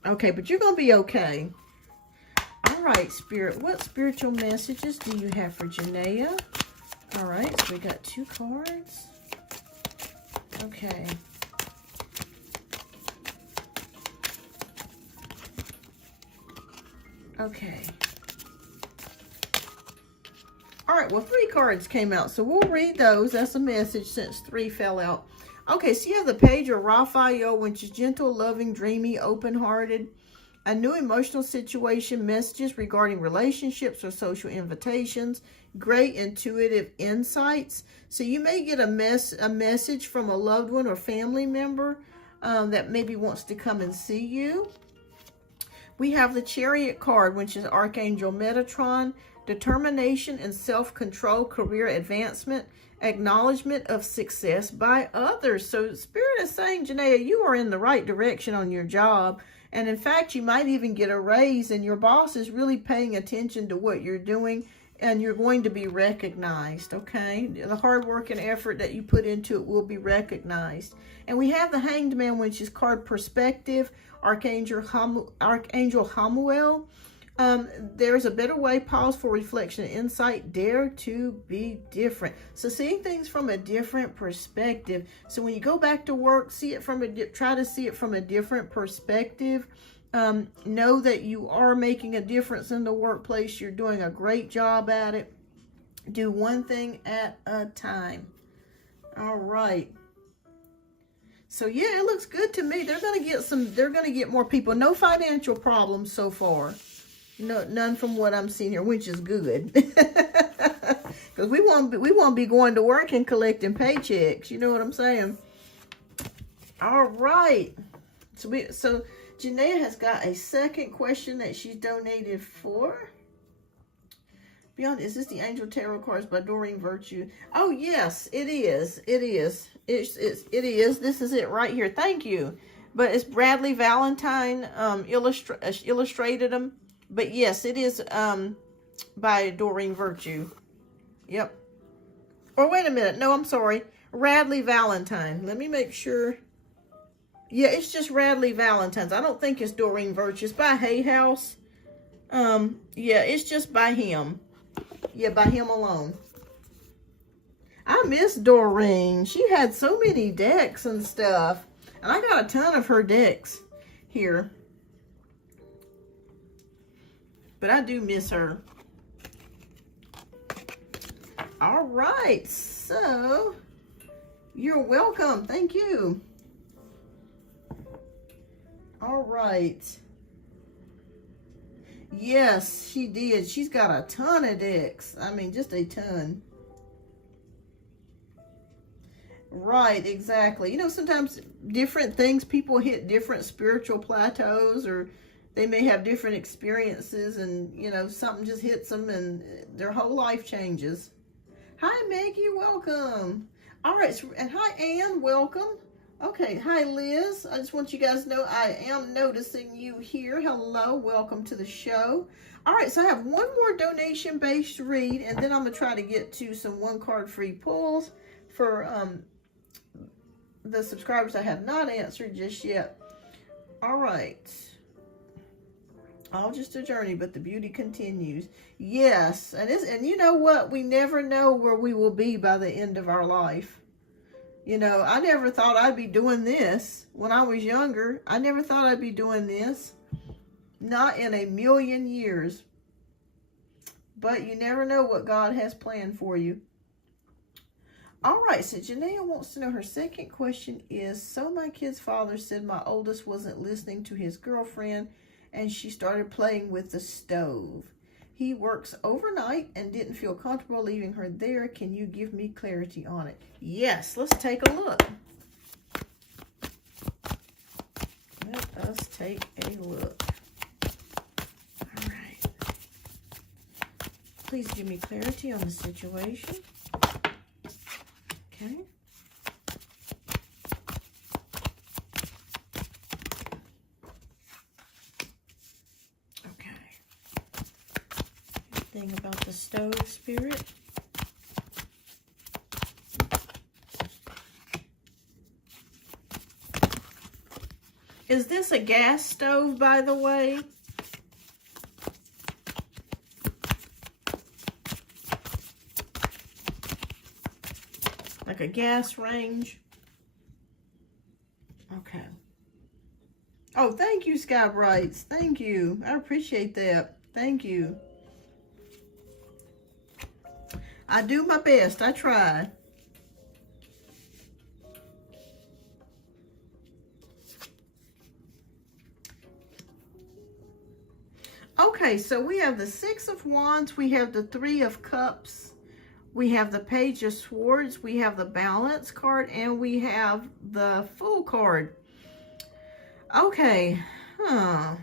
Okay, but you're going to be okay. All right, Spirit. What spiritual messages do you have for Janaea? All right, so we got 2 cards. Okay. Okay. All right, well, 3 cards came out, so we'll read those. That's a message since 3 fell out. Okay, so you have the Page of Raphael, which is gentle, loving, dreamy, open-hearted. A new emotional situation, messages regarding relationships or social invitations. Great intuitive insights. So you may get a message from a loved one or family member that maybe wants to come and see you. We have the Chariot card, which is Archangel Metatron. Determination and self-control, career advancement, acknowledgement of success by others. So Spirit is saying, Janaea, you are in the right direction on your job. And in fact, you might even get a raise, and your boss is really paying attention to what you're doing, and you're going to be recognized, okay? The hard work and effort that you put into it will be recognized. And we have the Hanged Man, which is card Perspective, Archangel Hamuel. There's a better way, pause for reflection and insight, dare to be different. So seeing things from a different perspective. So when you go back to work, try to see it from a different perspective. Know that you are making a difference in the workplace. You're doing a great job at it. Do one thing at a time. All right. So yeah, it looks good to me. They're gonna get more people. No financial problems so far. No, none from what I'm seeing here, which is good. Because we won't be going to work and collecting paychecks. You know what I'm saying? All right. So Janaea has got a second question that she's donated for. Beyond, is this the Angel Tarot cards by Doreen Virtue? Oh yes, it is. It is. It is. This is it right here. Thank you. But it's Bradley Valentine illustrated them. But yes, it is by Doreen Virtue. Yep. Or wait a minute. No, I'm sorry. Radley Valentine. Let me make sure. Yeah, it's just Radley Valentine's. I don't think it's Doreen Virtue. It's by Hay House. Yeah, it's just by him. Yeah, by him alone. I miss Doreen. She had so many decks and stuff. And I got a ton of her decks here. But I do miss her. All right. So, you're welcome. Thank you. All right. Yes, she did. She's got a ton of decks. I mean, just a ton. Right, exactly. You know, sometimes different things, people hit different spiritual plateaus, or they may have different experiences, and, you know, something just hits them and their whole life changes. Hi, Maggie. Welcome. All right. So, and hi, Ann. Welcome. Okay, hi Liz. I just want you guys to know I am noticing you here. Hello, welcome to the show. All right, so I have one more donation-based read, and then I'm going to try to get to some one-card free pulls for the subscribers I have not answered just yet. All right. All just a journey, but the beauty continues. Yes, and you know what? We never know where we will be by the end of our life. You know, I never thought I'd be doing this when I was younger. I never thought I'd be doing this. Not in a million years. But you never know what God has planned for you. All right, so Janaea wants to know, her second question is, so my kid's father said my oldest wasn't listening to his girlfriend and she started playing with the stove. He works overnight and didn't feel comfortable leaving her there. Can you give me clarity on it? Yes, let's take a look. Let us take a look. All right. Please give me clarity on the situation. Okay. Thing about the stove, Spirit. Is this a gas stove, by the way? Like a gas range? Okay. Oh, thank you, Sky Brights. Thank you. I appreciate that. Thank you. I do my best. I try. Okay, so we have the Six of Wands. We have the Three of Cups. We have the Page of Swords. We have the Balance card. And we have the Fool card. Okay. I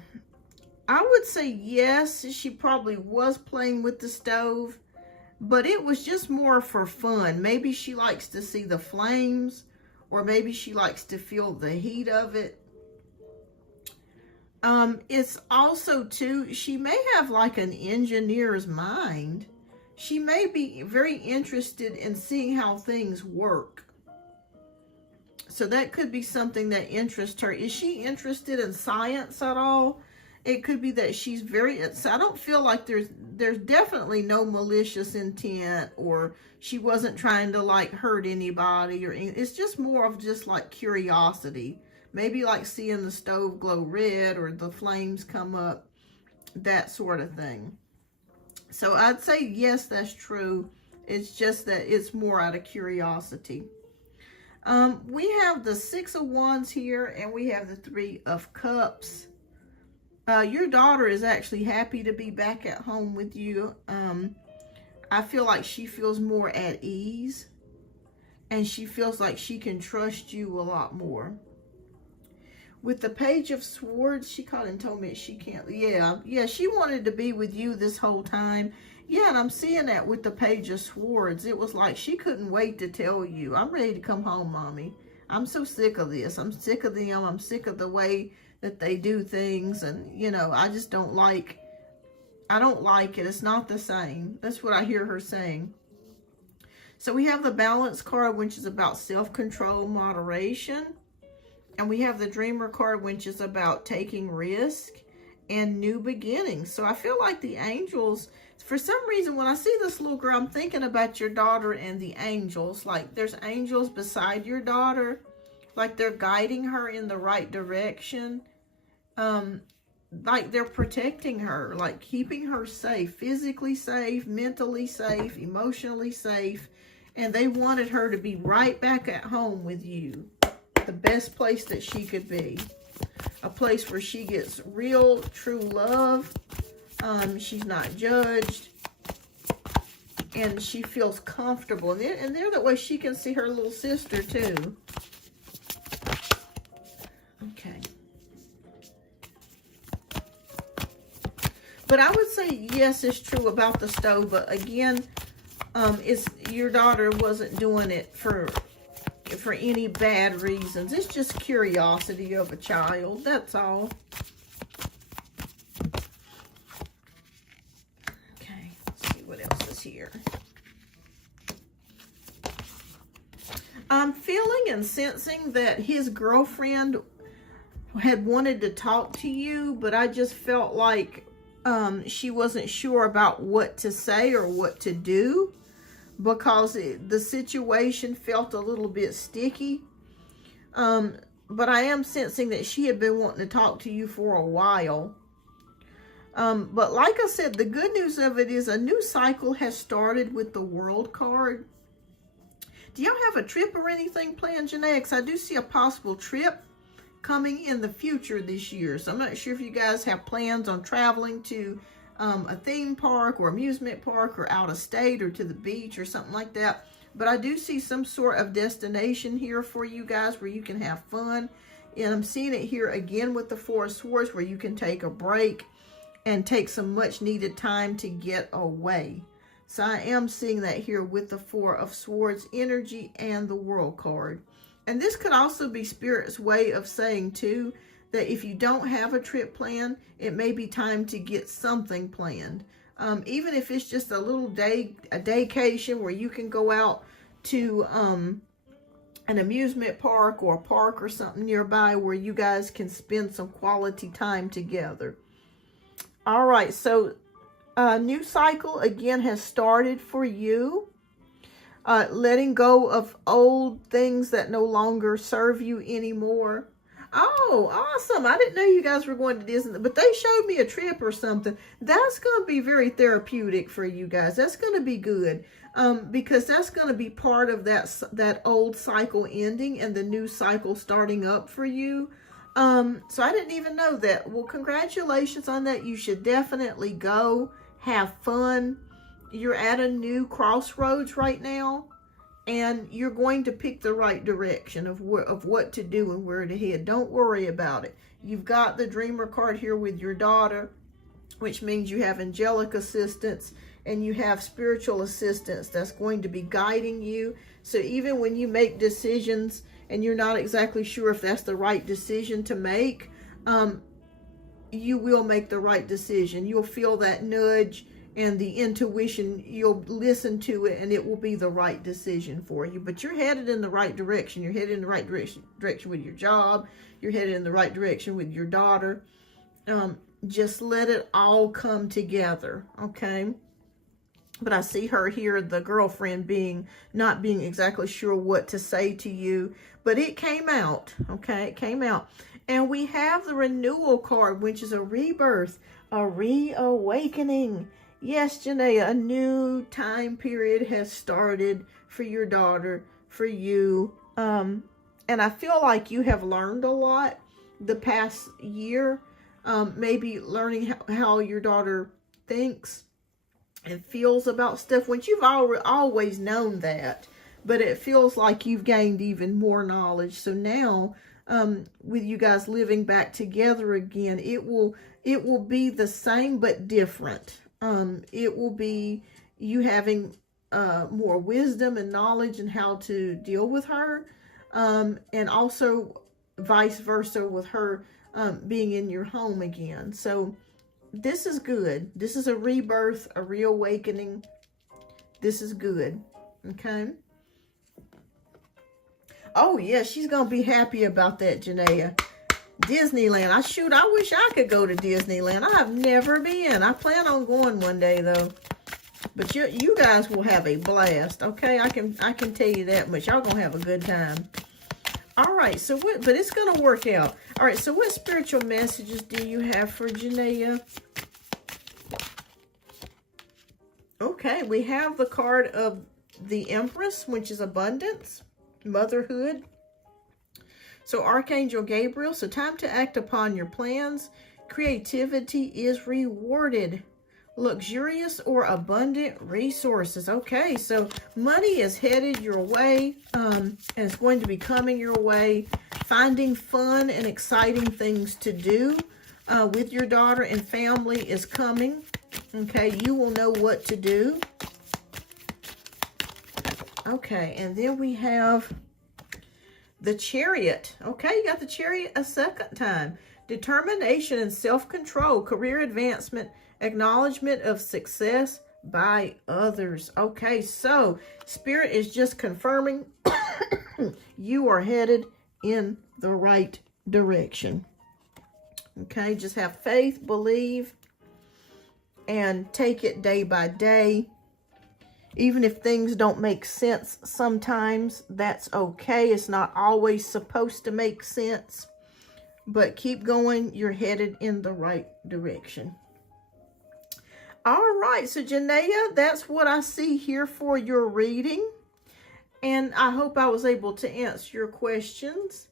would say yes, she probably was playing with the stove. But it was just more for fun. Maybe she likes to see the flames, or maybe she likes to feel the heat of it. It's also, too, she may have like an engineer's mind. She may be very interested in seeing how things work. So that could be something that interests her. Is she interested in science at all? It could be that she's I don't feel like there's definitely no malicious intent, or she wasn't trying to like hurt anybody, or it's just more of just like curiosity. Maybe like seeing the stove glow red or the flames come up, that sort of thing. So I'd say yes, that's true. It's just that it's more out of curiosity. We have the 6 of Wands here, and we have the 3 of Cups. Your daughter is actually happy to be back at home with you. I feel like she feels more at ease, and she feels like she can trust you a lot more. With the Page of Swords, she called and told me that she can't. Yeah, she wanted to be with you this whole time. Yeah, and I'm seeing that with the Page of Swords. It was like she couldn't wait to tell you, I'm ready to come home, Mommy. I'm so sick of this. I'm sick of them. I'm sick of the way that they do things. And, you know, I just don't like, I don't like it. It's not the same. That's what I hear her saying. So we have the Balance card, which is about self-control, moderation. And we have the Dreamer card, which is about taking risk and new beginnings. So I feel like the angels, for some reason, when I see this little girl, I'm thinking about your daughter and the angels. Like there's angels beside your daughter. Like they're guiding her in the right direction. Like they're protecting her, like keeping her safe, physically safe, mentally safe, emotionally safe. And they wanted her to be right back at home with you. The best place that she could be. A place where she gets real, true love. She's not judged. And she feels comfortable. And they're that way she can see her little sister too. Okay. But I would say, yes, it's true about the stove. But again, it's your daughter wasn't doing it for any bad reasons. It's just curiosity of a child. That's all. Okay, let's see what else is here. I'm feeling and sensing that his girlfriend had wanted to talk to you, but I just felt like she wasn't sure about what to say or what to do, because the situation felt a little bit sticky. But I am sensing that she had been wanting to talk to you for a while. But like I said, the good news of it is a new cycle has started with the World card. Do y'all have a trip or anything planned, Janae? Because I do see a possible trip coming in the future this year. So I'm not sure if you guys have plans on traveling to a theme park or amusement park or out of state or to the beach or something like that. But I do see some sort of destination here for you guys where you can have fun. And I'm seeing it here again with the 4 of Swords, where you can take a break and take some much needed time to get away. So I am seeing that here with the 4 of Swords energy and the World card. And this could also be Spirit's way of saying too, that if you don't have a trip planned, it may be time to get something planned. Even if it's just a little daycation where you can go out to an amusement park or a park or something nearby where you guys can spend some quality time together. All right, so new cycle again has started for you. Letting go of old things that no longer serve you anymore. Oh, awesome. I didn't know you guys were going to Disney, but they showed me a trip or something. That's going to be very therapeutic for you guys. That's going to be good, because that's going to be part of that old cycle ending and the new cycle starting up for you. So I didn't even know that. Well, congratulations on that. You should definitely go have fun. You're at a new crossroads right now, and you're going to pick the right direction of what to do and where to head. Don't worry about it. You've got the Dreamer card here with your daughter, which means you have angelic assistance and you have spiritual assistance that's going to be guiding you. So even when you make decisions and you're not exactly sure if that's the right decision to make, you will make the right decision. You'll feel that nudge and the intuition, you'll listen to it, and it will be the right decision for you. But you're headed in the right direction. You're headed in the right direction with your job. You're headed in the right direction with your daughter. Just let it all come together, okay? But I see her here, the girlfriend, not being exactly sure what to say to you. But it came out, okay? It came out. And we have the Renewal card, which is a rebirth, a reawakening. Yes, Janaea, a new time period has started for your daughter, for you. And I feel like you have learned a lot the past year. Maybe learning how your daughter thinks and feels about stuff, which you've always known that. But it feels like you've gained even more knowledge. So now, with you guys living back together again, it will be the same but different. It will be you having more wisdom and knowledge and how to deal with her, and also vice versa with her being in your home again. So this is good. This is a rebirth, a reawakening. This is good. Okay. Oh yeah, she's gonna be happy about that, Janaea. Disneyland. I wish I could go to Disneyland. I have never been. I plan on going one day though. But you guys will have a blast. Okay, I can tell you that much. Y'all gonna have a good time. All right, so but it's gonna work out. All right, so what spiritual messages do you have for Janaea? Okay, we have the card of the Empress, which is abundance, motherhood. So Archangel Gabriel, so time to act upon your plans. Creativity is rewarded. Luxurious or abundant resources. Okay, so money is headed your way, and it's going to be coming your way. Finding fun and exciting things to do with your daughter and family is coming. Okay, you will know what to do. Okay, and then we have the Chariot. Okay, you got the Chariot a second time. Determination and self-control, career advancement, acknowledgement of success by others. Okay, so Spirit is just confirming you are headed in the right direction. Okay, just have faith, believe, and take it day by day. Even if things don't make sense sometimes, that's okay. It's not always supposed to make sense. But keep going. You're headed in the right direction. All right. So, Janaea, that's what I see here for your reading. And I hope I was able to answer your questions.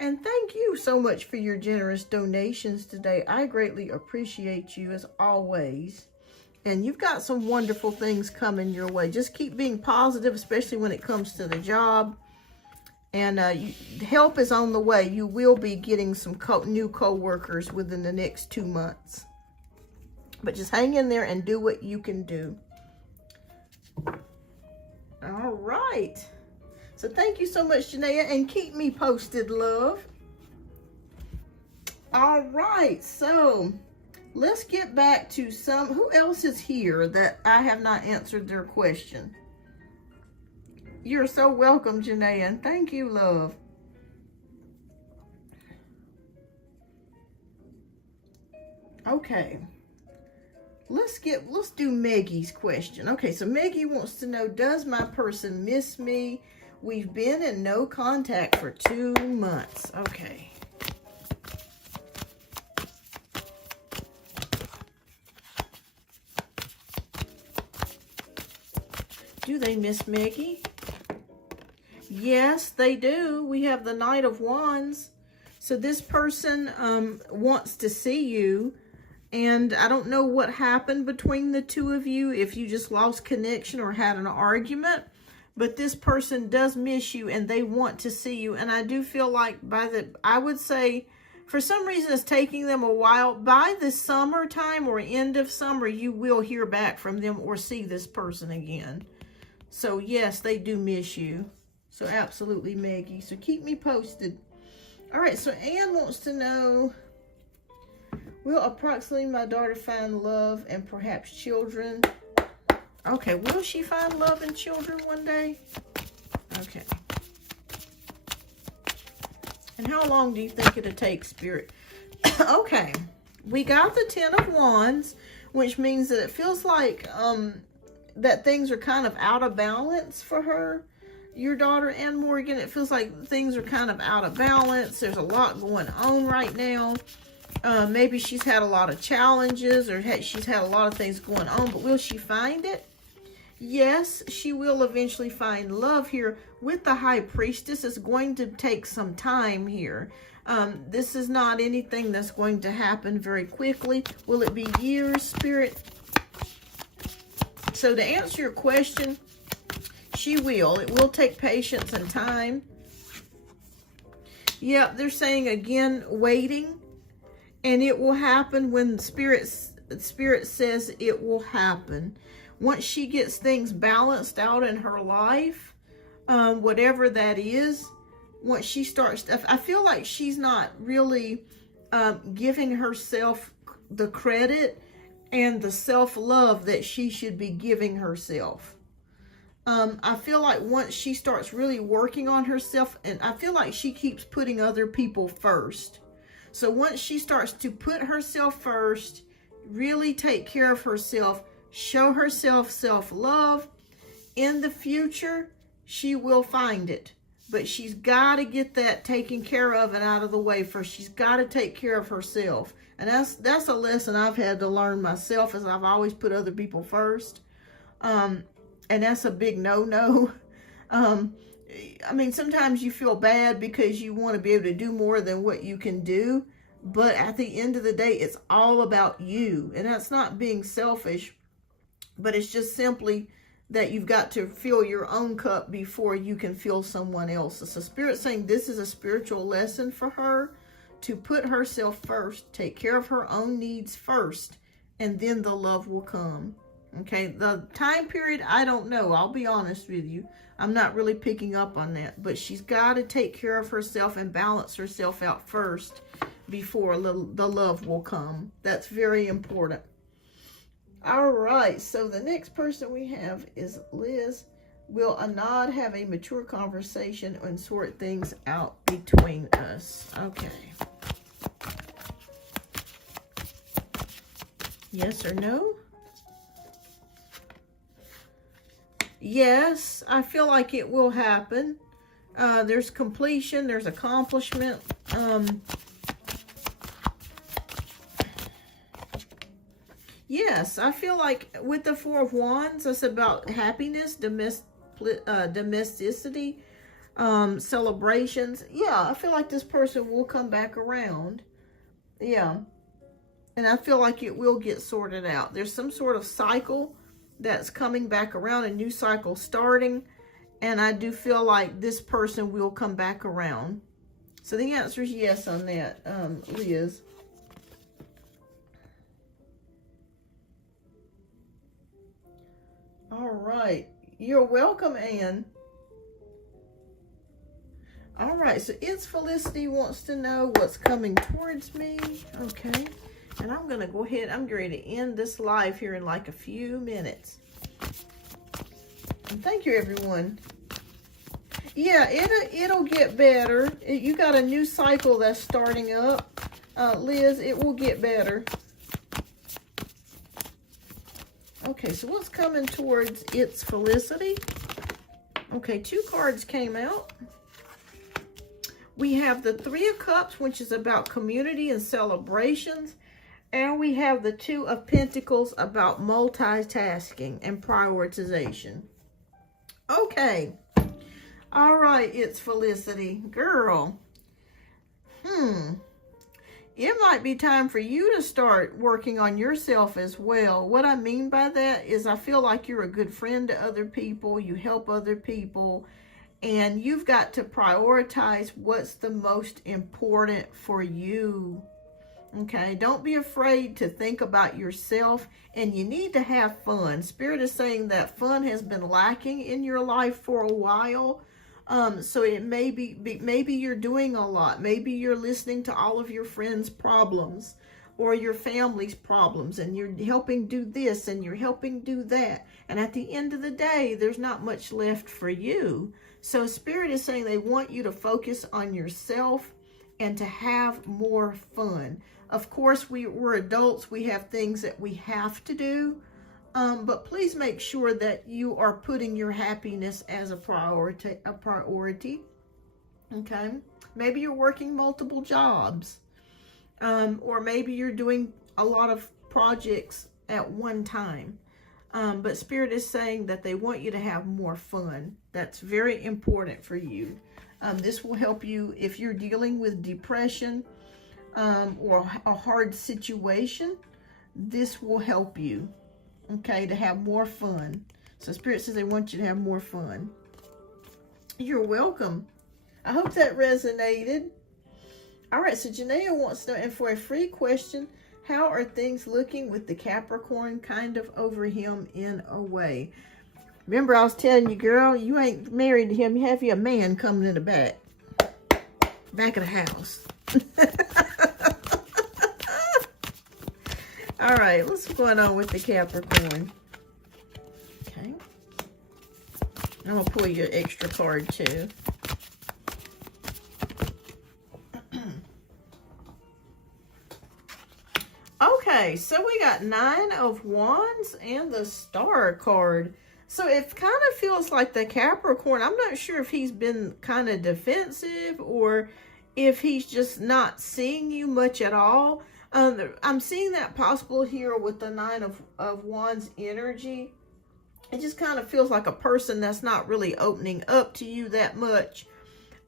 And thank you so much for your generous donations today. I greatly appreciate you as always. And you've got some wonderful things coming your way. Just keep being positive, especially when it comes to the job. And help is on the way. You will be getting some new co-workers within the next 2 months. But just hang in there and do what you can do. All right. So thank you so much, Janaea. And keep me posted, love. All right. So let's get back to who else is here that I have not answered their question? You're so welcome, Janaea, and thank you, love. Okay. Let's do Maggie's question. Okay, so Maggie wants to know, does my person miss me? We've been in no contact for 2 months. Okay. Do they miss Maggie? Yes, they do. We have the Knight of Wands. So this person wants to see you. And I don't know what happened between the two of you, if you just lost connection or had an argument. But this person does miss you and they want to see you. And I do feel like I would say, for some reason it's taking them a while. By the summertime or end of summer, you will hear back from them or see this person again. So yes, they do miss you. So absolutely, Maggie. So keep me posted. All right, so Anne wants to know, will approximately my daughter find love and perhaps children? Okay, will she find love and children one day? Okay. And how long do you think it'll take, Spirit? Okay, we got the 10 of Wands, which means that it feels like that things are kind of out of balance for her. Your daughter and Morgan, it feels like things are kind of out of balance. There's a lot going on right now. Maybe she's had a lot of challenges, or she's had a lot of things going on, but will she find it? Yes, she will eventually find love here with the High Priestess. It's going to take some time here. This is not anything that's going to happen very quickly. Will it be years, Spirit? So to answer your question, she will. It will take patience and time. Yeah, they're saying again, waiting. And it will happen when Spirit says it will happen. Once she gets things balanced out in her life, whatever that is, once she starts, I feel like she's not really giving herself the credit and the self-love that she should be giving herself. I feel like once she starts really working on herself, and I feel like she keeps putting other people first. So once she starts to put herself first, really take care of herself, show herself self-love, in the future, she will find it. But she's got to get that taken care of and out of the way first. She's got to take care of herself. And that's a lesson I've had to learn myself, as I've always put other people first. And that's a big no-no. I mean, sometimes you feel bad because you want to be able to do more than what you can do. But at the end of the day, it's all about you. And that's not being selfish, but it's just simply that you've got to fill your own cup before you can fill someone else's. So Spirit's saying this is a spiritual lesson for her, to put herself first, take care of her own needs first, and then the love will come. Okay, the time period, I don't know. I'll be honest with you. I'm not really picking up on that. But she's got to take care of herself and balance herself out first before the love will come. That's very important. All right, so the next person we have is Liz. Will Anad have a mature conversation and sort things out between us? Okay. Yes or no? Yes, I feel like it will happen. There's completion, there's accomplishment. Yes, I feel like with the Four of Wands, it's about happiness, domesticity, celebrations. Yeah, I feel like this person will come back around. Yeah. And I feel like it will get sorted out. There's some sort of cycle that's coming back around, a new cycle starting. And I do feel like this person will come back around. So the answer is yes on that, Liz. All right. You're welcome, Anne. All right. So it's Felicity wants to know what's coming towards me. Okay. And I'm going to go ahead. I'm going to end this live here in like a few minutes. And thank you, everyone. Yeah, it'll get better. You got a new cycle that's starting up. Liz, it will get better. Okay, so what's coming towards it's Felicity? Okay, 2 cards came out. We have the 3 of Cups, which is about community and celebrations. And we have the 2 of Pentacles, about multitasking and prioritization. Okay. All right, it's Felicity. Girl. It might be time for you to start working on yourself as well. What I mean by that is I feel like you're a good friend to other people. You help other people. And you've got to prioritize what's the most important for you. Okay, don't be afraid to think about yourself, and you need to have fun. Spirit is saying that fun has been lacking in your life for a while. So it maybe you're doing a lot. Maybe you're listening to all of your friends' problems or your family's problems, and you're helping do this and you're helping do that. And at the end of the day, there's not much left for you. So Spirit is saying they want you to focus on yourself and to have more fun. Of course, we're adults. We have things that we have to do. But please make sure that you are putting your happiness as a priority. Okay? Maybe you're working multiple jobs. or maybe you're doing a lot of projects at one time. But Spirit is saying that they want you to have more fun. That's very important for you. This will help you if you're dealing with depression or a hard situation. This will help you, okay, to have more fun. So Spirit says they want you to have more fun. You're welcome. I hope that resonated. All right, so Janaea wants to know, and for a free question, how are things looking with the Capricorn kind of over him in a way? Remember, I was telling you, girl, you ain't married to him. You have a man coming in the back of the house. All right, what's going on with the Capricorn? Okay. I'm going to pull you an extra card, too. Okay, so we got 9 of Wands and the Star card. So it kind of feels like the Capricorn, I'm not sure if he's been kind of defensive or if he's just not seeing you much at all. I'm seeing that possible here with the 9 of Wands energy. It just kind of feels like a person that's not really opening up to you that much.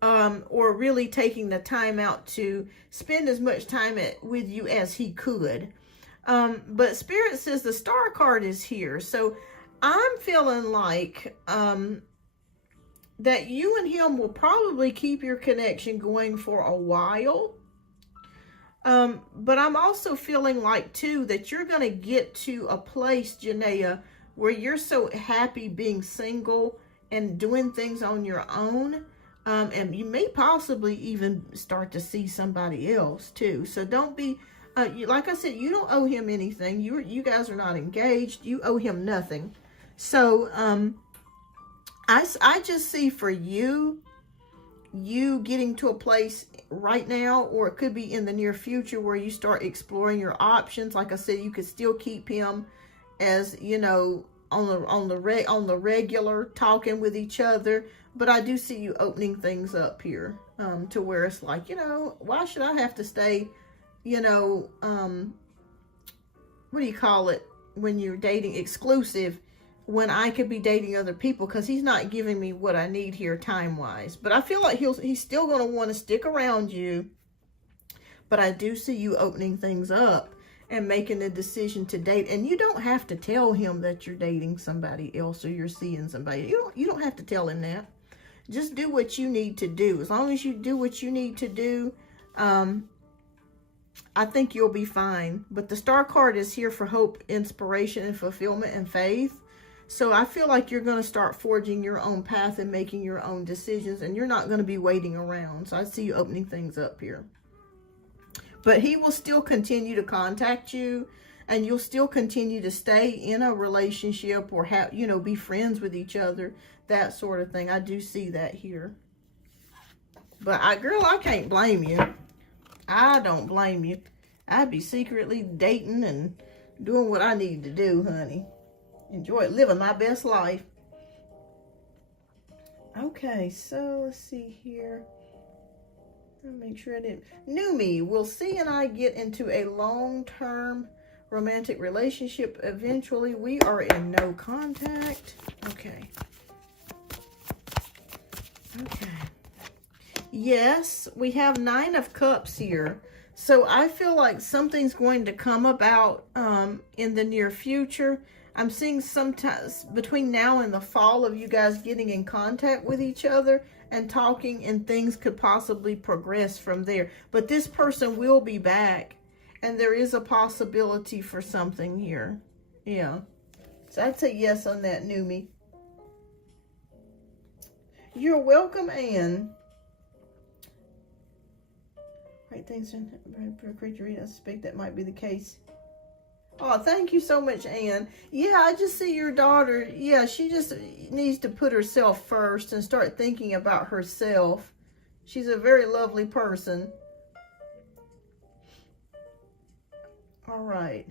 Or really taking the time out to spend as much time with you as he could. But Spirit says the Star card is here. So I'm feeling like that you and him will probably keep your connection going for a while. But I'm also feeling like, too, that you're going to get to a place, Janaea, where you're so happy being single and doing things on your own. And you may possibly even start to see somebody else too. So don't be, like I said, you don't owe him anything. You guys are not engaged. You owe him nothing. So I just see for you getting to a place right now, or it could be in the near future, where you start exploring your options. Like I said, you could still keep him as, you know, on the regular, talking with each other. But I do see you opening things up here, to where it's like, you know, why should I have to stay, you know, what do you call it when you're dating exclusive, when I could be dating other people, because he's not giving me what I need here time-wise. But I feel like he's still going to want to stick around you. But I do see you opening things up and making a decision to date. And you don't have to tell him that you're dating somebody else or you're seeing somebody. You don't have to tell him that. Just do what you need to do. As long as you do what you need to do, I think you'll be fine. But the Star card is here for hope, inspiration, and fulfillment and faith. So I feel like you're going to start forging your own path and making your own decisions. And you're not going to be waiting around. So I see you opening things up here. But he will still continue to contact you. And you'll still continue to stay in a relationship or have, you know, be friends with each other. That sort of thing. I do see that here. But girl, I can't blame you. I don't blame you. I'd be secretly dating and doing what I need to do, honey. Enjoy living my best life. Okay, so let's see here. I'll make sure I didn't. New me. Will C and I get into a long-term romantic relationship eventually? We are in no contact. Okay. Okay. Yes, we have 9 of Cups here. So I feel like something's going to come about in the near future. I'm seeing sometimes between now and the fall of you guys getting in contact with each other and talking, and things could possibly progress from there. But this person will be back, and there is a possibility for something here. Yeah. So I'd say yes on that, new me. You're welcome, Anne. Right, thanks for a creature read. I suspect that might be the case. Oh, thank you so much, Anne. Yeah, I just see your daughter. Yeah, she just needs to put herself first and start thinking about herself. She's a very lovely person. All right.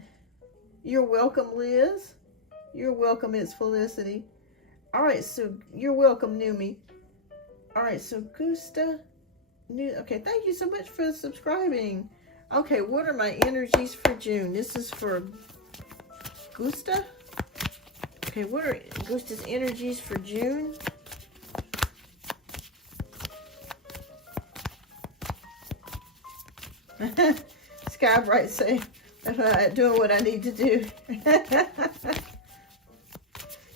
You're welcome, Liz. You're welcome, it's Felicity. All right, so you're welcome, Numi. All right, so Gusta. Okay, thank you so much for subscribing. Okay, what are my energies for June? This is for Gusta. Okay, what are Gusta's energies for June? Sky Bright say, doing what I need to do.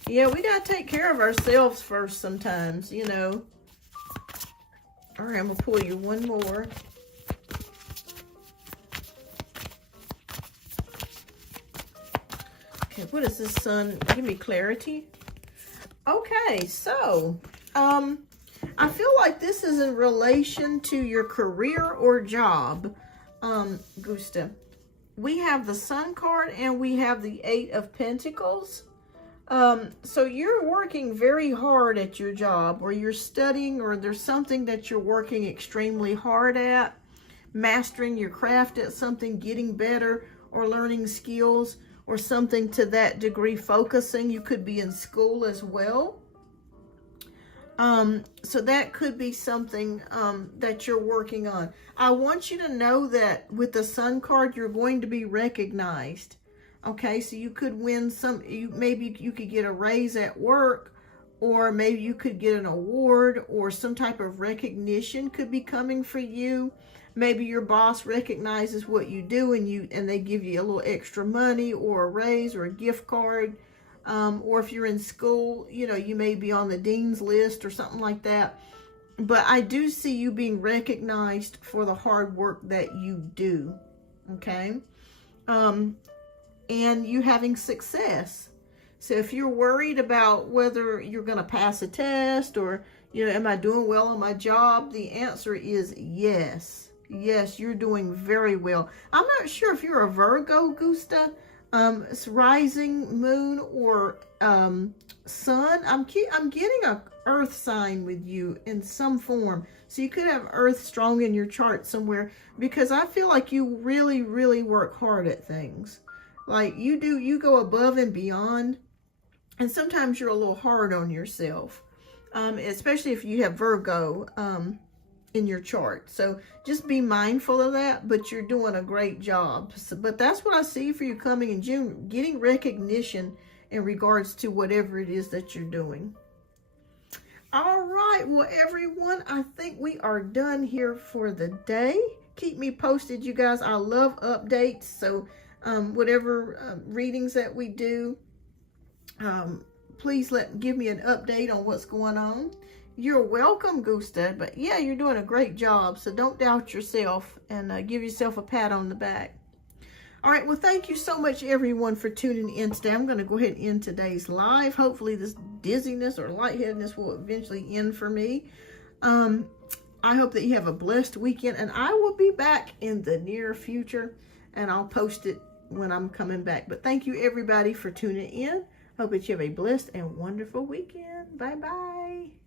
Yeah, we got to take care of ourselves first sometimes, you know. All right, I'm going to pull you one more. Okay, what is this, Sun? Give me clarity. Okay, so, I feel like this is in relation to your career or job, Gusta. We have the Sun card and we have the Eight of Pentacles. So you're working very hard at your job, or you're studying, or there's something that you're working extremely hard at, mastering your craft at something, getting better, or learning skills, or something to that degree, focusing. You could be in school as well. So that could be something that you're working on. I want you to know that with the Sun card, you're going to be recognized. Okay, so you could win maybe you could get a raise at work, or maybe you could get an award, or some type of recognition could be coming for you. Maybe your boss recognizes what you do and they give you a little extra money, or a raise, or a gift card. Or if you're in school, you know, you may be on the dean's list or something like that. But I do see you being recognized for the hard work that you do. Okay. And you having success. So if you're worried about whether you're going to pass a test, or, you know, am I doing well on my job? The answer is yes. Yes, you're doing very well. I'm not sure if you're a Virgo, Gusta. It's rising, moon, or sun. I'm getting a earth sign with you in some form. So you could have earth strong in your chart somewhere, because I feel like you really, really work hard at things. Like you go above and beyond. And sometimes you're a little hard on yourself, especially if you have Virgo in your chart. So just be mindful of that, but you're doing a great job. So, but that's what I see for you coming in June, getting recognition in regards to whatever it is that you're doing. All right, well, everyone, I think we are done here for the day. Keep me posted, you guys. I love updates. So whatever readings that we do, please give me an update on what's going on. You're welcome, Gusta. But yeah, you're doing a great job. So don't doubt yourself, and give yourself a pat on the back. All right. Well, thank you so much, everyone, for tuning in today. I'm going to go ahead and end today's live. Hopefully this dizziness or lightheadedness will eventually end for me. I hope that you have a blessed weekend, and I will be back in the near future, and I'll post it when I'm coming back. But thank you, everybody, for tuning in. Hope that you have a blessed and wonderful weekend. Bye-bye.